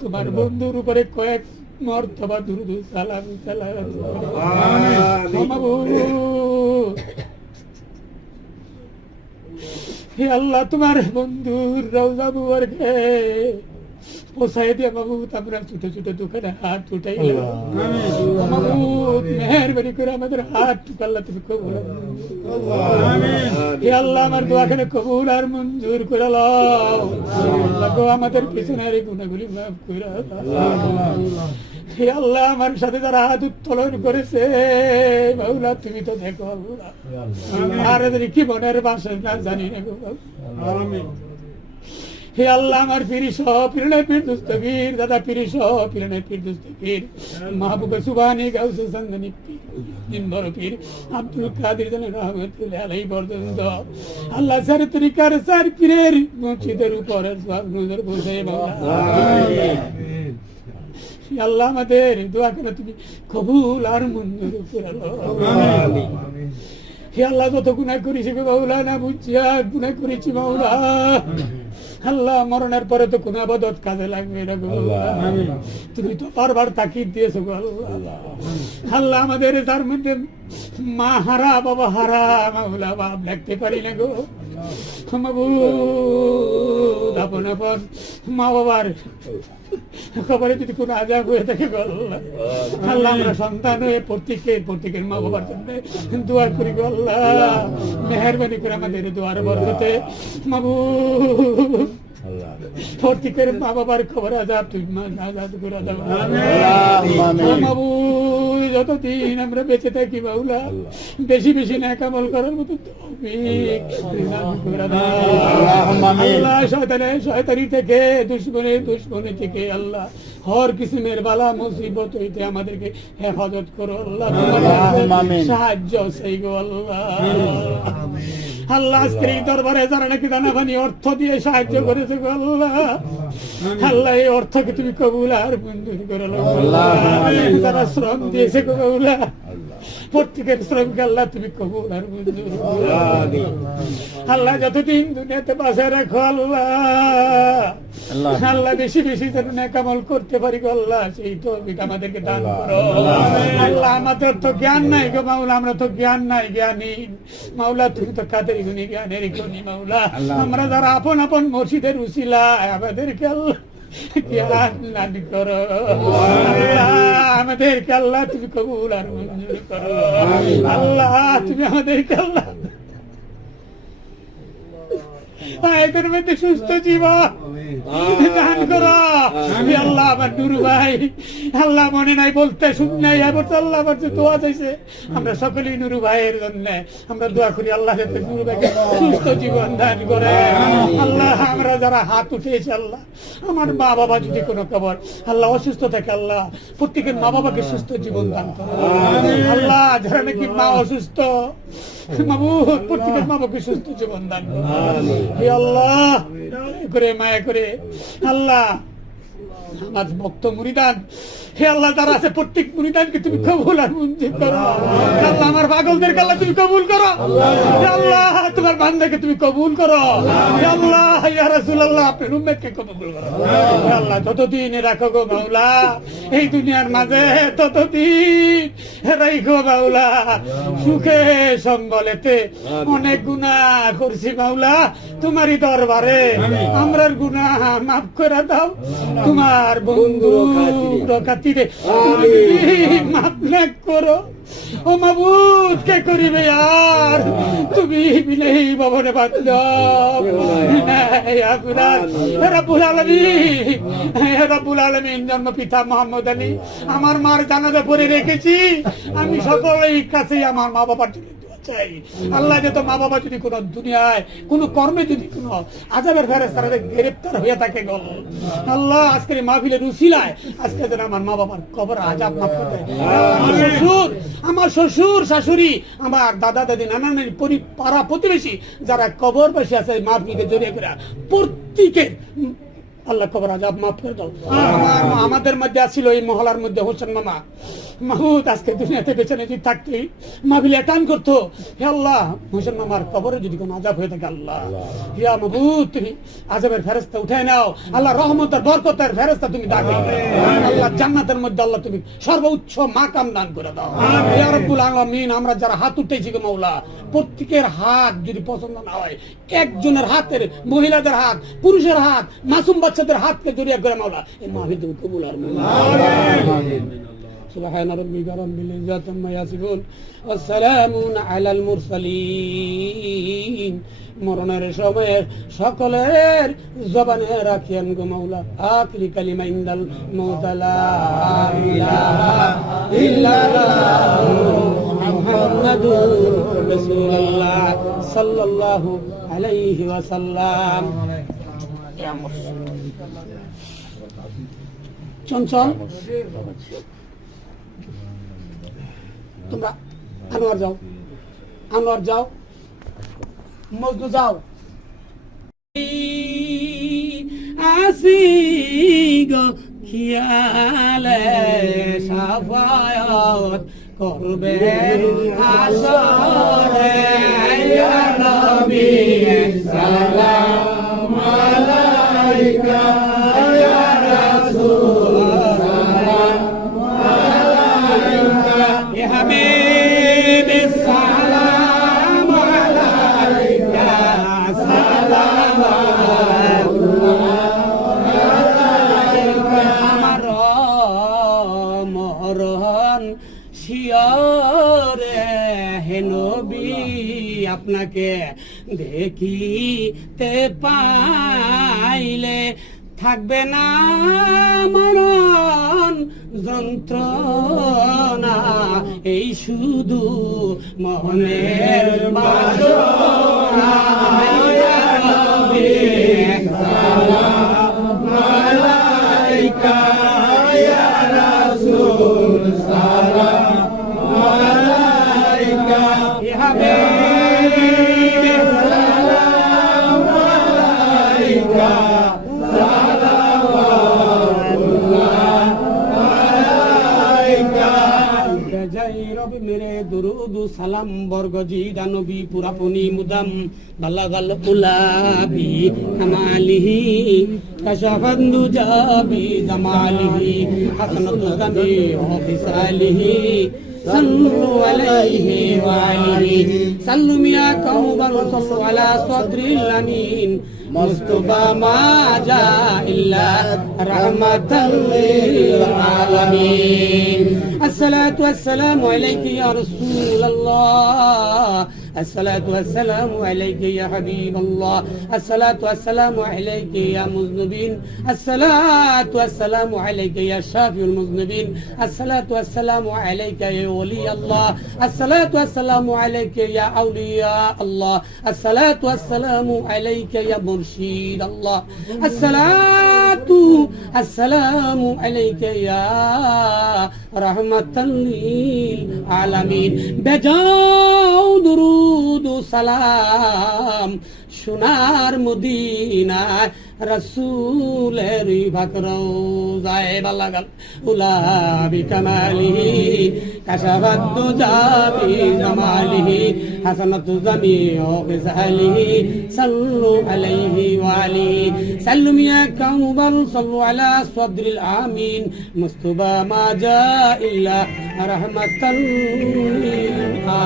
তোমার বন্ধুর উপরে কয়েক মর্তবা দুরূদ সালাম তেলাওয়াত বাবু। হে আল্লাহ তোমার বন্ধুর রওজা মুবারকে পৌঁছায় দিয়া বাবু, আমরা ছোট ছোট দোকানে হাত উঠাই মেহরবানি করে আমাদের হাত আল্লাহ তুমি কবুল। হে আল্লাহ আমার দোয়াখানে কবুল আর মঞ্জুর করে লও। আমাদের পিছনের গুনাহগুলি মাফ করে দাও। হে আল্লাহ আমার সাথে যারা হাত উত্তোলন করেছে বাউলা তুমি তো দেখো আল্লাহ, আর কি মনের বাসা না জানি না গো। হে আল্লাহ আমার পীর সহ পীরনে পীর দুস্তগীর দাদা পীর সহ পীরনে পীর দুস্তগীর মাহবুবে সুবহানি গাউসে সন্দানি পীর জিন্দর পীর আব্দুল কাদের জান রহমাতুল্লাহ আলাইহি পর্যন্ত আল্লাহ সার তরিকার সার পীরের মসজিদের উপরে সওয়াব নজর বসে মাওলা। আমিন। হে আল্লাহ আমাদের দোয়া করে তুমি কবুল আর মঞ্জুর করে নাও। আমিন। হে আল্লাহ যত গুনাহ করেছি গো মাওলা না বুঝিয়া গুনাহ করেছি মাওলা। আল্লাহ মরণের পরে তো কোন আবাদত কাজে লাগবে না গো। তুমি তো বারবার তাকিদ দিয়েছো গো আল্লাহ। আল্লাহ আমাদের তার মধ্যে মা হারা বাবা হারা মাওলা, বাপ ডাকতে পারি না গো মাবুদ। আপন আপন মা বাবার খবরে যদি কোনো আজাব হয়ে থাকে গো আল্লাহ, আল্লাহ আমরা সন্তান হয়ে প্রত্যেকের মা বাবার জন্য দোয়া করি গো আল্লাহ। মেহেরবানি করে আমাদের দোয়ার বরকতে মাবুদ প্রত্যেকের মা বাবার খবর আজাব তুমি আজাদ করে দাও মাবুদ। যতদিন আমরা বেঁচে থাকি মাওলা, বেশি বেশি নেক আমল করার মতো তৌফিক দান করে দাও আল্লাহ। শয়তানি থেকে দুশ্মনী থেকে আল্লাহ হর কিসিমের বালা মুসিবত হইতে আমাদেরকে হেফাজত করো আল্লাহ। সাহায্য সেই গো আল্লাহ। আল্লাহ আজকের এই দরবারে যারা নাকি দানাবানি অর্থ দিয়ে সাহায্য করেছে গো আল্লাহ, আল্লাহ এই অর্থকে তুমি কবুল আর মঞ্জুর করে নাও আল্লাহ। যারা শ্রম দিয়েছে গো আল্লাহ, প্রত্যেকের শ্রমকে আল্লাহ তুমি কবুল আর মঞ্জুর আল্লাহ। যতদিন দুনিয়াতে বাঁচায় রাখো আল্লাহ, আল্লাহ বেশি বেশি যেন নেক আমল করতে পারি গো আল্লাহ, সেই তৌফিক আমাদেরকে দান করো আল্লাহ। আমাদের তো জ্ঞান নাই গো মাওলা, আমরা তো জ্ঞান নাই, জ্ঞানী মাওলা তুমি তো কাদের গুণী জ্ঞানের গুণী মাওলা। আমরা যারা আপন আপন মসজিদের উসিলা আমাদেরকে আল্লাহ জ্ঞান দান করো আল্লাহ। আমাদেরকে আল্লাহ তুমি কবুল আর মঞ্জুর করো আল্লাহ। তুমি আমাদেরকে আল্লাহ এদের মধ্যে সুস্থ জীবন দান করো আল্লাহ। আমার নুরু ভাই আল্লাহ মনে নাই বলতে শুন নাই, এবার আল্লাহ আমার যে দোয়া চাইছে, আমরা সকলেই নুরু ভাইয়ের জন্য আমরা দোয়া করি আল্লাহ যাতে নুরু ভাইকে সুস্থ জীবন দান করে আল্লাহ। আমরা যারা হাত উঠেছি আল্লাহ, আমার মা বাবা যদি কোনো খবর আল্লাহ অসুস্থ থাকে আল্লাহ, প্রত্যেকের মা বাবাকে সুস্থ জীবন দান করো আল্লাহ। যারা নাকি মা অসুস্থ মাবুদ, প্রত্যেকের মা বাবাকে সুস্থ জীবন দান করো হে আল্লাহ। করে মায়া করে আল্লাহ আমার ভক্ত মুরিদান হে আল্লাহ যারা আছে প্রত্যেক মুরিদানকে তুমি কবুল আর মঞ্জুর করো আল্লাহ। আমার পাগলদেরকে আল্লাহ তুমি কবুল করো হে আল্লাহ। তোমার বান্দাকে তুমি কবুল করো হে আল্লাহ। ইয়া রাসূলুল্লাহ আপনার উম্মতকে কবুল করো হে আল্লাহ। যতদিন রাখো গো মাওলা এই দুনিয়ার মাঝে, ততদিন রাখো মাওলা সুখে সম্বলেতে। অনেক গুনাহ করছি মাওলা তোমারই দরবারে, আমরার গুনাহ মাফ করে দাও তোমার বন্ধু খাতিরে মাফ না করো ও মাবুদ। কে করিবে আর তুমি বিলেই ভবনে বাঁধল রব্বুল আলামিন জন্ম পিতা মোহাম্মদ আলী আমার মার জানাজা পড়ে রেখেছি। আমি সকলের কাছে আমার মা বাবার জন্য চাই আল্লাহ, যেত মা বাবা যদি কোন দুনিয়ায় কোন কর্মে যদি কোন আযাবের ফেরেশতারা গ্রেফতার হয়ে থাকে গো আল্লাহ, আজকের মাহফিলের উসিলায় আজকে যেন আমার মা বাবার কবর আযাব মাফ করে দেয়। আমার শ্বশুর শাশুড়ি, আমার দাদা দাদি, নানা নানি, পাড়া প্রতিবেশী যারা কবরবাসী আছে মাহফিলকে জড়িয়ে করে প্রত্যেকের আল্লাহ কবর আযাব মাফ করে দাও। আমাদের মধ্যে আসছিল এই মহলার মধ্যে হোসেন মামা মাহমুদ, আজকে দুনিয়াতে বেঁচে যদি থাকতেই মাহফিল অ্যাটেন্ড করতো। হে আল্লাহ হোসেন মামার কবরে যদি কোনো আযাব হয়ে থাকে আল্লাহ, ইয়া মাহবুব তুমি আযাবের ফেরেশতা উঠায় নাও আল্লাহ। রহমতের বরকতের ফেরেশতা তুমি দাখিল করো আল্লাহ। জান্নাতের মধ্যে আল্লাহ তুমি সর্বোচ্চ মাকাম দান করে দাও ইয়া রাব্বুল আলামিন। আমরা যারা হাত উঠেছি গো মাওলা, প্রত্যেকের হাত যদি পছন্দ না হয়, একজনের হাতের, মহিলাদের হাত, পুরুষের হাত, মাসুম বাচ্চাদের হাতকে জড়িয়ে করে মাওলা এই মাহফিল তুমি কবুল আর আমিন। সুবহান রাব্বিকা রাব্বিল ইজ্জাতি আম্মা ইয়াসিফুন ওয়া সালামুন আলাল মুরসালিন। মরণের সময়ে সকলের জবানে রাখিয়েন গো মাওলা আখিরি কালিমা ইনদাল মাউত লা ইলাহা ইল্লাল্লাহ মুহাম্মাদুর রাসূলুল্লাহ সাল্লাল্লাহু আলাইহি ওয়াসাল্লাম। চঞ্চল তোমরা আনোয়ার যাও, আনোয়ার যাও, মজনু যাও। আসি গো খিয়ালে সাফায়াত করবে আসরে ইয়া নবী সালাম আলাইকা ইয়া রাসূল সালাম আলাইকা ইয়া হাবিব রে হে নবী আপনাকে দেখিতে পাইলে থাকবে না মরণ যন্ত্রণা, এই শুধু মনের বাসনা। ইয়া নবী সালাম আলাইকা ইয়া রাসূল সালাম আলাইকা ইয়া হাবিব সালাম আলাইকা মেরে দুরুদ সালাম বরগজি দানবী পুরাপুনি মুদাম বালাগাল উলাবি কামালিহি কাশাফান্দু জাবি জামালিহি হাসনাতু জামি ও বিসালিহি সাল্লু আলাইহি ওয়া আলিহি সাল্লু মিয়া কাউবাল সাল্লু আলা সাদরিল আমিন মুস্তাফা মা জা ইল্লা রাহমাতাল লিল আলামিন। الصلاة والسلام عليك يا رسول الله، الصلاة والسلام عليك يا حبيب الله، الصلاة والسلام عليك يا مذنبين، الصلاة والسلام عليك يا شافي المذنبين، الصلاة والسلام عليك يا ولي الله، الصلاة والسلام عليك يا أولياء الله، الصلاة والسلام عليك يا مرشد الله، الصلاة السلام عليك يا رحمة للعالمين। বেজাও দুরুদ সালাম সোনার মদিনায় রাসূলের ভাকরওজায় বালাগাল উলাবি কামালিহি কাশাফাতু জাবি জামালিহি হাসানাতু জামিউ বিসালিহি সাল্লু আলাইহি ওয়া আলিহি সাল্লু মিয়া কাউবাল সাল্লু আলা সাদরিল আমিন মুস্তাফা মা জা ইল্লা রাহমাতাল লিল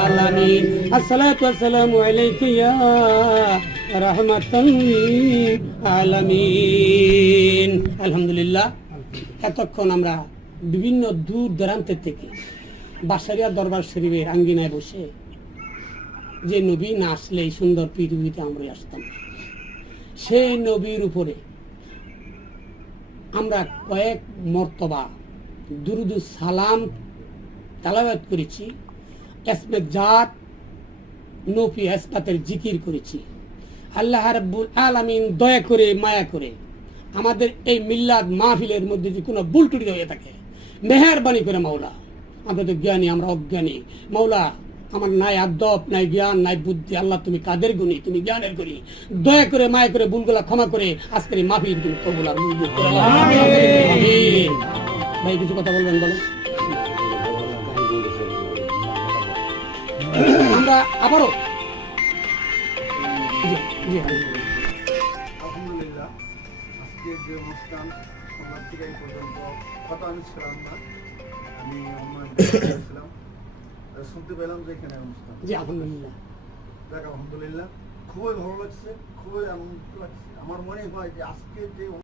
আলামিন। আসসালাতু ওয়াসসালামু আলাইকা ইয়া রাহমাতাল লিল আলামিন। আলহামদুলিল্লাহ, এতক্ষণ আমরা বিভিন্ন দূর দূরান্তের থেকে বাসারিয়া দরবার শরীফের আঙ্গিনায় বসে যে নবী না আসলে এই সুন্দর পৃথিবীতে আমরা আসতাম, সেই নবীর উপরে আমরা কয়েক মর্তবা দুরুদ সালাম তেলাওয়াত করেছি, এসমে জাত নফি ইসবাতের জিকির করেছি। আল্লাহ রাব্বুল আলামিন দয়া করে মায়া করে আমাদের এই মিল্লাদ মাহফিলের মধ্যে যদি কোনো ভুল ত্রুটি হয়ে থাকে মেহেরবানি করে মাওলা, আমরা তো জ্ঞানী, আমরা অজ্ঞানী, মাওলা আমার নাই আদব, নাই জ্ঞান, নাই বুদ্ধি, আল্লাহ তুমি কাদের গুণী, তুমি জ্ঞানের গুণী, দয়া করে মায়া করে ভুলগুলা ক্ষমা করে আজকের এই মাহফিল তুমি কবুল আর মঞ্জুর করে নাও। আমিন। ভাই কিছু কথা বলবেন, বলেন। আমরা আবারও আলহামদুলিল্লাহ, আজকে যে অনুষ্ঠান সন্ধ্যা থেকে এই পর্যন্ত কথা আমি ছিলাম না, আমি ছিলাম, শুনতে পেলাম যে এখানে অনুষ্ঠান। জি আলহামদুলিল্লাহ, দেখ আলহামদুলিল্লাহ, খুবই ভালো লাগছে, খুবই আনন্দ লাগছে। আমার মনে হয় যে আজকে যে